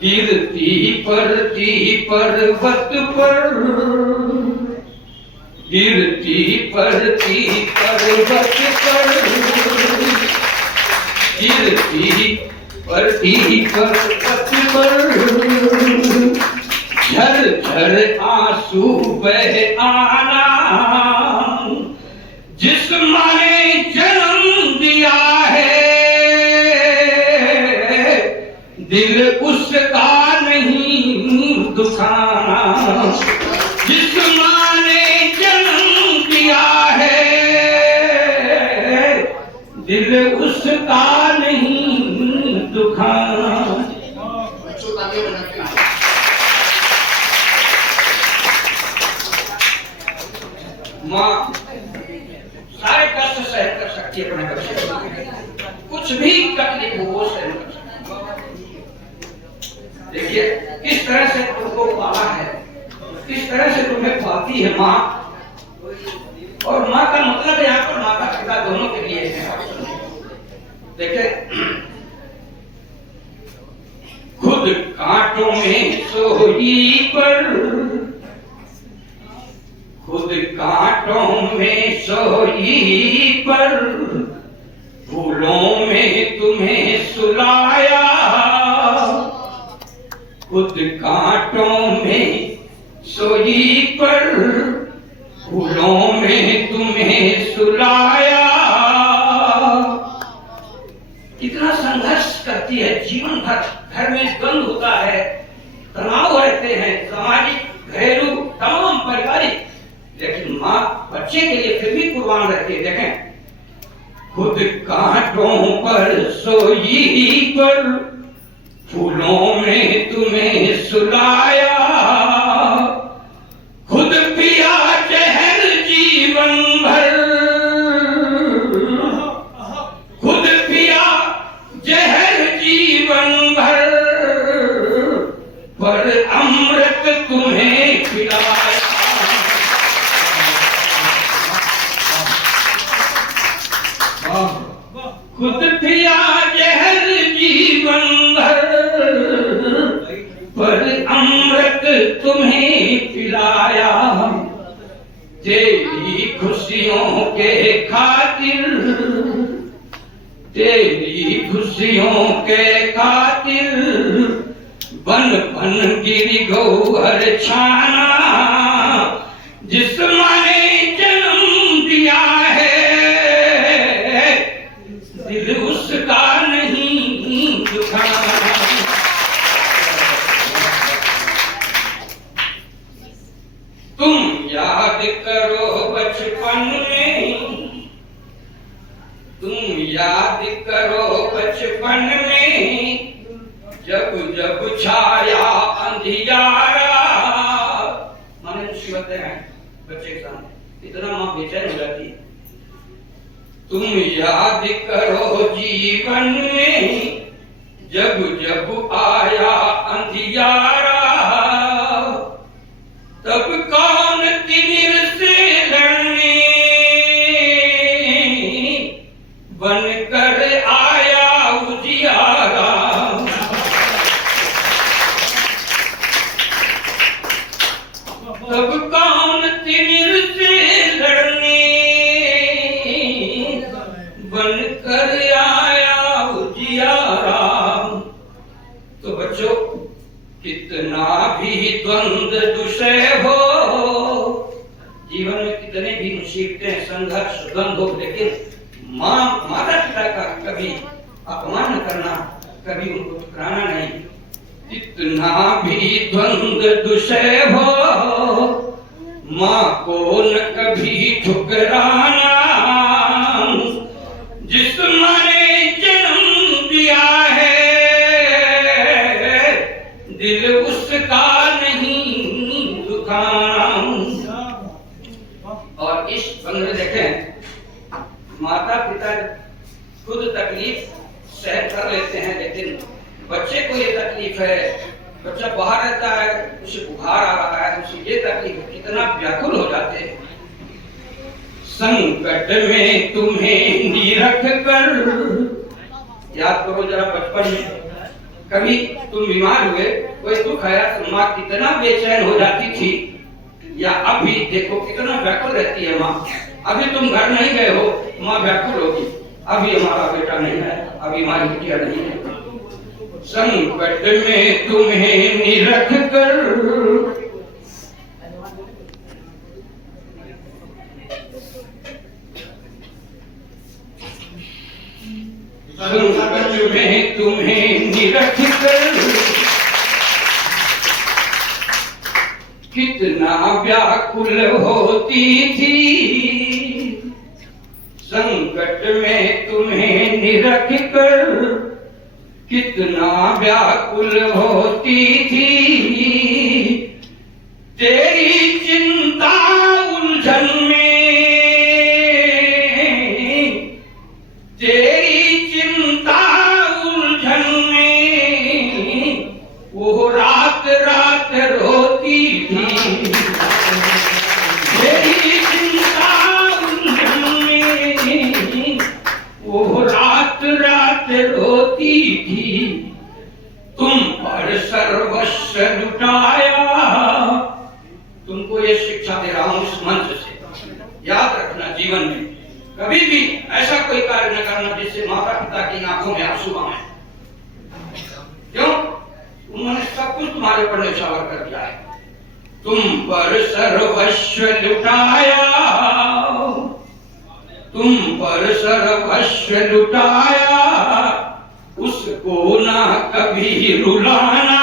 गिरती पड़ती पर्वत पर, गिरती पड़ती पर्वत पर, गिरती पड़ती पर्वत पर, झर झर आंसू बह आना, जिस माँ ने जन्म दिया है, दिल उसका नहीं दुखाना, जिस माँ ने जन्म दिया है, दिल उसका नहीं दुखाना। बच्चों तालियां बजाते हैं। माँ सारे कष्ट सहन कर सकती है अपने बच्चे को, कुछ भी तकलीफ हो वो सहन कर सकती है। देखिए किस तरह से तुमको पाला है, किस तरह से तुम्हें पाती है माँ। और माँ का मतलब यहाँ पर माता पिता दोनों के लिए है। देखिए खुद कांटों में सोई पर, खुद कांटों में सोई पर, फूलों में तुम्हें सुलाया, खुद कांटों में सोई पर, फूलों में तुम्हें सुलाया। कितना संघर्ष करती है जीवन भर, घर में द्वंद होता है, तनाव रहते हैं, सामाजिक घरेलू तमाम पारिवारिक, लेकिन माँ बच्चे के लिए फिर भी कुर्बान रहती है। देखें खुद कांटों पर सोई पर, फूलों में तुम्हें सुलाया, खुद पिया जहर जीवन भर, खुद पिया जहर जीवन भर, पर अमृत तुम्हें पिलाया। खुद पिया जहर जीवन भर, पर अमृत तुम्हें पिलाया। तेरी खुशियों के खातिर, तेरी खुशियों के खातिर, बन बन गिरी गौहर छाना, जिस माँ ने जन्म दिया है, दिल उसका नहीं दुखाना। तुम याद करो बचपन में, तुम याद करो बचपन में, जब जब छाया अंधियारा। माने मुसीबतें हैं बच्चे के सामने, इतना माँ बेचैन हो जाती है। तुम याद करो जीवन में, जब जब आया अंधियारा, तब कौन तिमिर से लड़ने, बनकर आया उजियारा, तब कौन तिमिर से लड़ने बनकर आया उजियारा। तो बच्चों, कितना भी द्वंद्व दुषय हो, जीवन में कितने भी मुसीबतें, संघर्ष, द्वंद्व हो, लेकिन माता पिता का कभी अपमान न करना, कभी उनको ठुकराना नहीं। कितना भी द्वंद्व दुषय हो, माँ को न कभी ठुकराना। जिस माँ ने जन्म दिया है, दिल उसका नहीं दुखाना। और इस बंद में देखें, माता पिता खुद तकलीफ सहन कर लेते हैं, लेकिन बच्चे को ये तकलीफ है, बच्चा बाहर रहता है, उसे बुखार आ रहा है, उसे ये तकलीफ, कितना व्याकुल हो जाते हैं। संकट में तुम्हें निरख कर, याद करो जरा बचपन में कभी तुम बीमार हुए, कोई दुख आया तो माँ कितना बेचैन हो जाती थी, या अभी देखो कितना व्याकुल रहती है माँ। अभी तुम घर नहीं गए हो, माँ व्याकुल होगी, अभी हमारा बेटा नहीं है, अभी हमारी बिटिया नहीं है। संकट में तुम्हें निरख कर, संकट में तुम्हें निरख कर, कितना व्याकुल होती थी। संकट में तुम्हें निरख कर, कितना व्याकुल होती थी। तेरी चिंता उलझन में, तेरी चिंता उलझन में, वो रात रात रोती थी। तेरी चिंता उलझन में, वो रात रात रोती थी। तुम पर सर्वस्व लुटाया, तुमको ये शिक्षा दे रहा हूं इस मंत्र से, याद रखना जीवन में कभी भी ऐसा कोई कार्य न करना जिससे माता पिता की आंखों में आंसू आए। क्यों? उन्होंने सब कुछ तुम्हारे ऊपर न्यौछावर कर दिया है। तुम पर सर्वस्व लुटाया, तुम पर सर्वस्व लुटाया, उसको ना कभी रुलाना।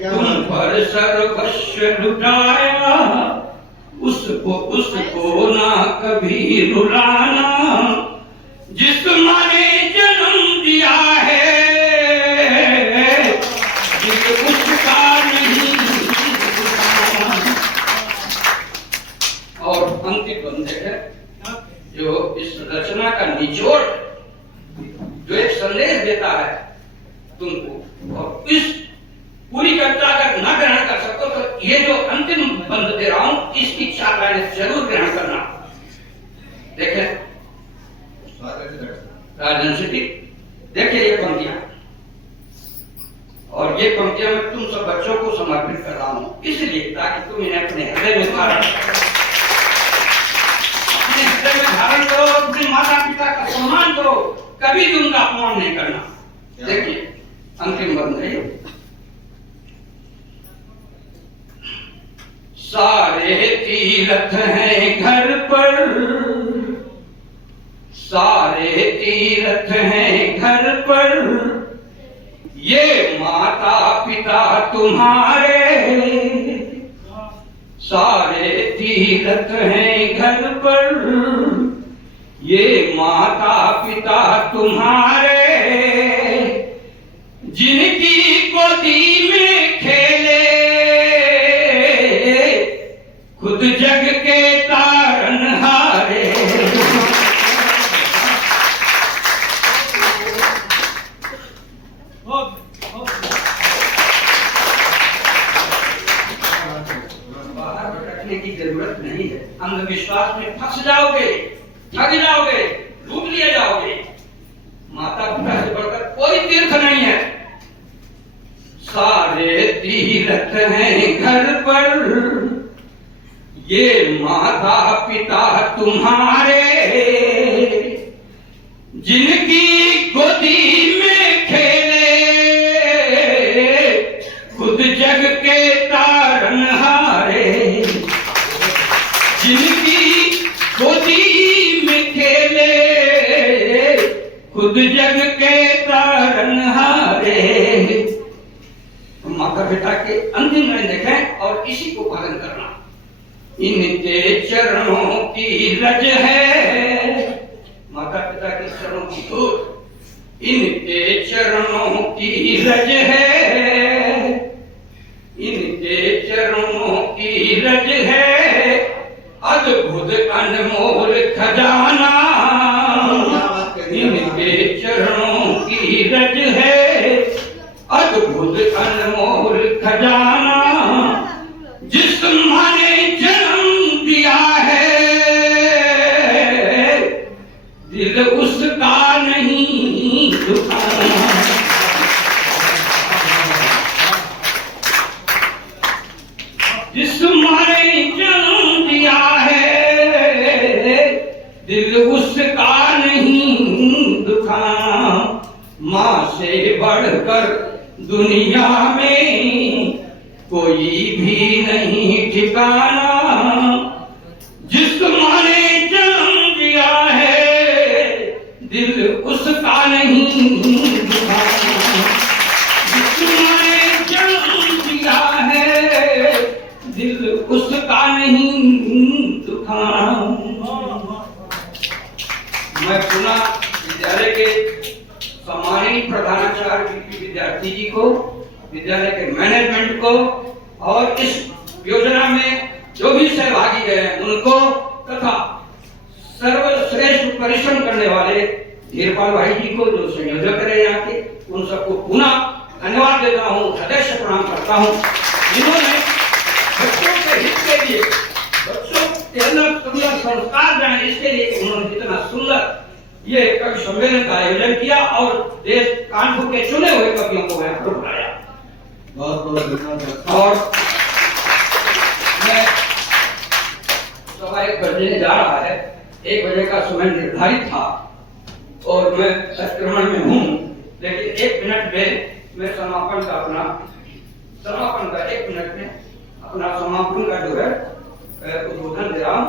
तुम पर सर्वस्व लुटाया, उसको ना कभी रुलाना। जिस माँ ने जन्म दिया है, दिल उसका नहीं दुखाना। और अंतिम बंदे है जो इस रचना का निचोड़, जो एक संदेश देता है तुमको। और इस पूरी कविता अगर न ग्रहण कर सको तो ये जो अंतिम बंद दे रहा हूं, इसकी छात्राएं जरूर ग्रहण करना। देखें राजन सिटी, देखिए ये पंक्तियां, और ये पंक्तियां मैं तुम सब बच्चों को समर्पित कर रहा हूं, इसलिए ताकि तुम इन्हें अपने हृदय में धारण करो, अपने हृदय में धारण करो, अपने माता पिता का सम्मान करो, कभी भी उनका अपमान नहीं करना। देखिए अंतिम बंद है। सारे तीर्थ हैं घर पर, सारे तीर्थ हैं घर पर, ये माता पिता तुम्हारे। सारे तीर्थ हैं घर पर, ये माता पिता तुम्हारे। जिनकी गोदी में खेले खुद जग के तारनहारे। बाहर भटकने की जरूरत नहीं है। अंधविश्वास में फंस जाओगे, ठग जाओगे, लूट लिया सारे तीर्थ हैं घर पर, ये माता पिता तुम्हारे, जिनकी गोदी में खेले खुद जग के तारनहारे, जिनकी गोदी में खेले खुद जग के तारनहारे। माता पिता के अंतिम लाइन देखें और इसी को पालन करना। इनके चरणों की रज है, माता पिता के चरणों की धूल, इनके चरणों की रज है, इनके चरणों की रज है, अद्भुत अनमोल खजाना, इनके चरणों की रज है, अद्भुत अनमोल खजाना। जिस माँ ने जन्म दिया है, दिल उसका नहीं दुखाना। जिस माँ ने जन्म दिया है, दिल उसका नहीं दुखाना। माँ से बढ़कर दुनिया में कोई भी नहीं ठिकाना। जिस माँ ने जन्म दिया है, दिल उसका नहीं दुखाना। जिस माँ ने जन्म दिया है, दिल उसका नहीं दुखाना। मैं पुनः विद्यालय के सम्मानित प्रधानाचार्य विद्यार्थी जी को, विद्यालय के मैनेजमेंट को और इस योजना में जो भी सहभागी रहे उनको, तथा सर्वश्रेष्ठ परिश्रम करने वाले धीरपाल भाई जी को जो संयोजक रहे यहाँ के, उन सबको पुनः धन्यवाद देता हूँ, हृदय से प्रणाम करता हूँ, जिन्होंने बच्चों के हित के लिए, बच्चों के अंदर सुंदर संस्कार जाए इसके लिए उन्होंने इतना सुंदर ये कवि सम्मेलन का आयोजन किया और देश कानपुर के चुने हुए कवियों को यहाँ पर बुलाया। बहुत बहुत धन्यवाद। और मैं सवा 1 बजने जा रहा है, 1 बजे का समय निर्धारित था और मैं संक्रमण में हूँ, लेकिन 1 मिनट में मैं समापन का 1 मिनट में अपना समापन का जो है उद्बोधन दे रहा हूँ।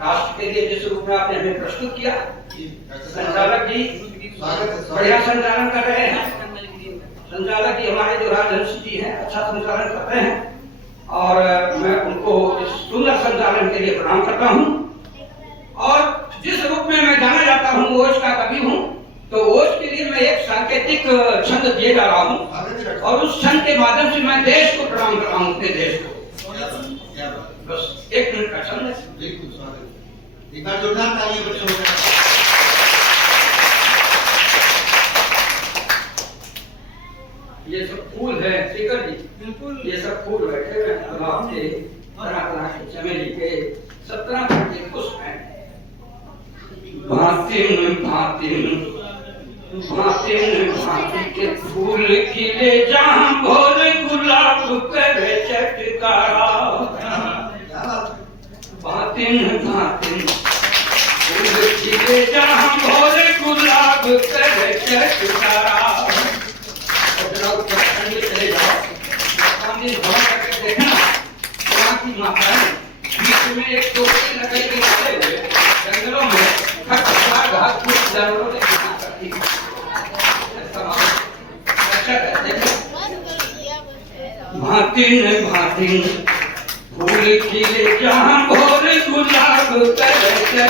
राष्ट्र के लिए जिस रूप में आपने हमें प्रस्तुत किया, संचालक जी बढ़िया संचालन कर रहे हैं। संचालक जी हमारे जो राजहंस जी हैं अच्छा संचालन कर रहे हैं और मैं उनको इस सुंदर संचालन के लिए प्रणाम करता हूं। और जिस रूप में मैं जाना जाता हूं, ओज का कवि हूं, तो ओज के लिए मैं एक सांकेतिक छंद दिए जा रहा हूं और उस छंद के माध्यम से मैं देश को प्रणाम कर रहा हूं, अपने देश को। बस 1 मिनट का छंद है। बिल्कुल स्वागत। एक बार जोरदार तालियां बच्चों को। ये सब फूल है शेखर जी, बिल्कुल ये सब फूल बैठे हुए हैं, गुलाब के, तरह के, चमेली के, 17 तरह के पुष्प हैं। भांतिन भांति के फूल खिले जहाँ भोर गुलाब करे चटकारा। भांतिन फूल खिले जहाँ भोर गुलाब करे चटकारा। देखना वहाँ की माता बीच में एक टोकरी लगाई के डाले हुए जंगलों में खटखटा घास फूस जानवरों ने खाना करती है। भांतिन फूल खिले जहाँ भोर गुलाब करे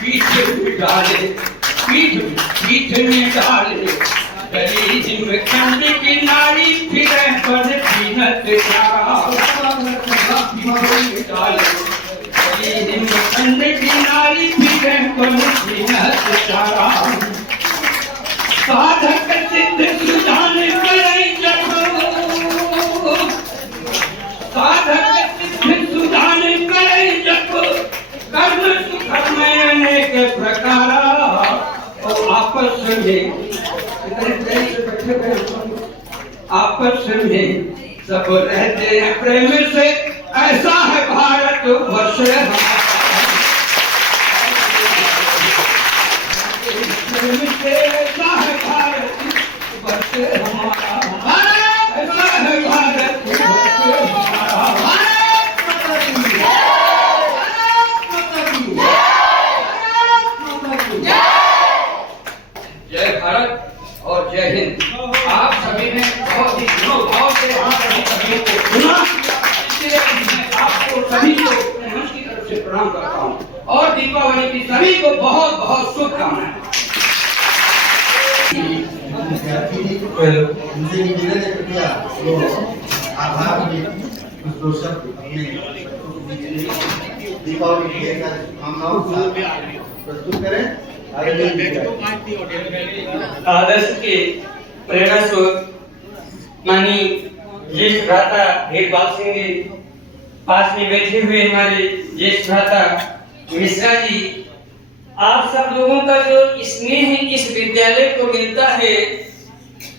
पीठ डाले पीठ में डाले गली में खंड की नारी फिरे पर जीनत डाले गली में खंड की नारी फिरे पर जीनत चारा। साधक सिद्ध सुजान करे जब, साधक सिद्ध सुजान करे जब, कर्म सुख में अनेक प्रकारा। और आपस में आपस में सब रहते हैं प्रेम से, ऐसा है भारत वर्ष हमारा। प्रेम से ऐसा है भारत वर्ष हमारा, ऐसा है भारत वर्ष हमारा। जय भारत और जय हिंद। आप सभी ने बहुत ही मनोभाव से हम सभी को सुना, इसलिए मैं आपको सभी को अपने मंच की तरफ से प्रणाम करता हूँ और दीपावली की सभी को बहुत बहुत शुभकामनाएं। विद्यार्थी उनसे निवेदन है कृपया वो आभार में कुछ दो शब्द अपने दीपावली की शुभकामनाओं का प्रस्तुत करें। आदर्श के प्रेरणा स्रोत मानी ज्येष्ठ भ्राता वीरपाल सिंह जी, पास में बैठे हुए हमारे ज्येष्ठ भ्राता मिश्रा जी, आप सब लोगों का जो स्नेह इस विद्यालय को मिलता है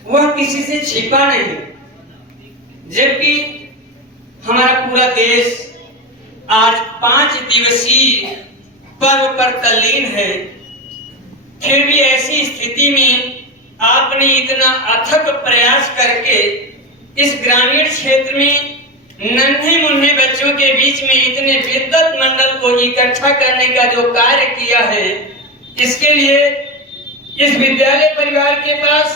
वह किसी से छिपा नहीं, जबकि हमारा पूरा देश आज 5 दिवसीय पर्व पर तल्लीन है। फिर भी ऐसी स्थिति में आपने इतना अथक प्रयास करके इस ग्रामीण क्षेत्र में नन्हे मुन्ने बच्चों के बीच में इतने विद्वत मंडल को इकट्ठा करने का जो कार्य किया है, इसके लिए इस विद्यालय परिवार के पास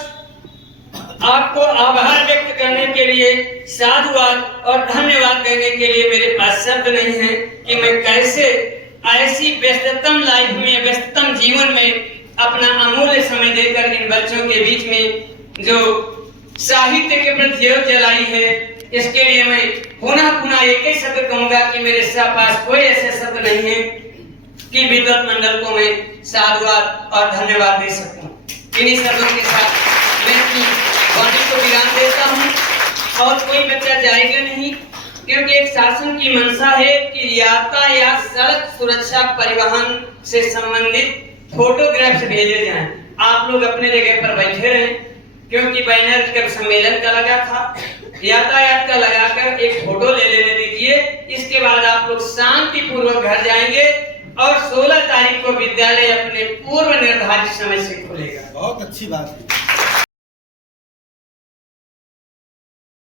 आपको आभार व्यक्त करने के लिए, साधुवाद और धन्यवाद देने के लिए मेरे पास शब्द नहीं है कि मैं कैसे ऐसी व्यस्ततम लाइफ में, व्यस्ततम जीवन में अपना अमूल्य समय देकर इन बच्चों के बीच में जो साहित्य के प्रति ज्योत जलाई है, इसके लिए मैं पुनः एक ही शब्द कहूंगा कि मेरे पास कोई ऐसे शब्द नहीं है कि विद्वत मंडल को मैं साधुवाद और धन्यवाद दे सकूं। इन्हीं शब्दों के साथ मैं अपनी वाणी को विराम देता हूं और कोई बच्चा जाएगा नहीं, क्योंकि एक शासन की मंशा है कि यातायात, सड़क सुरक्षा, परिवहन से संबंधित फोटोग्राफ्स भेजे जाएं। आप लोग अपने जगह पर बैठे रहें, क्योंकि बैनर जब सम्मेलन का लगा था, यातायात का लगाकर एक फोटो ले लेने दीजिए। इसके बाद आप लोग शांति पूर्वक घर जाएंगे और 16 तारीख को विद्यालय अपने पूर्व निर्धारित समय से खुलेगा। बहुत अच्छी बात है।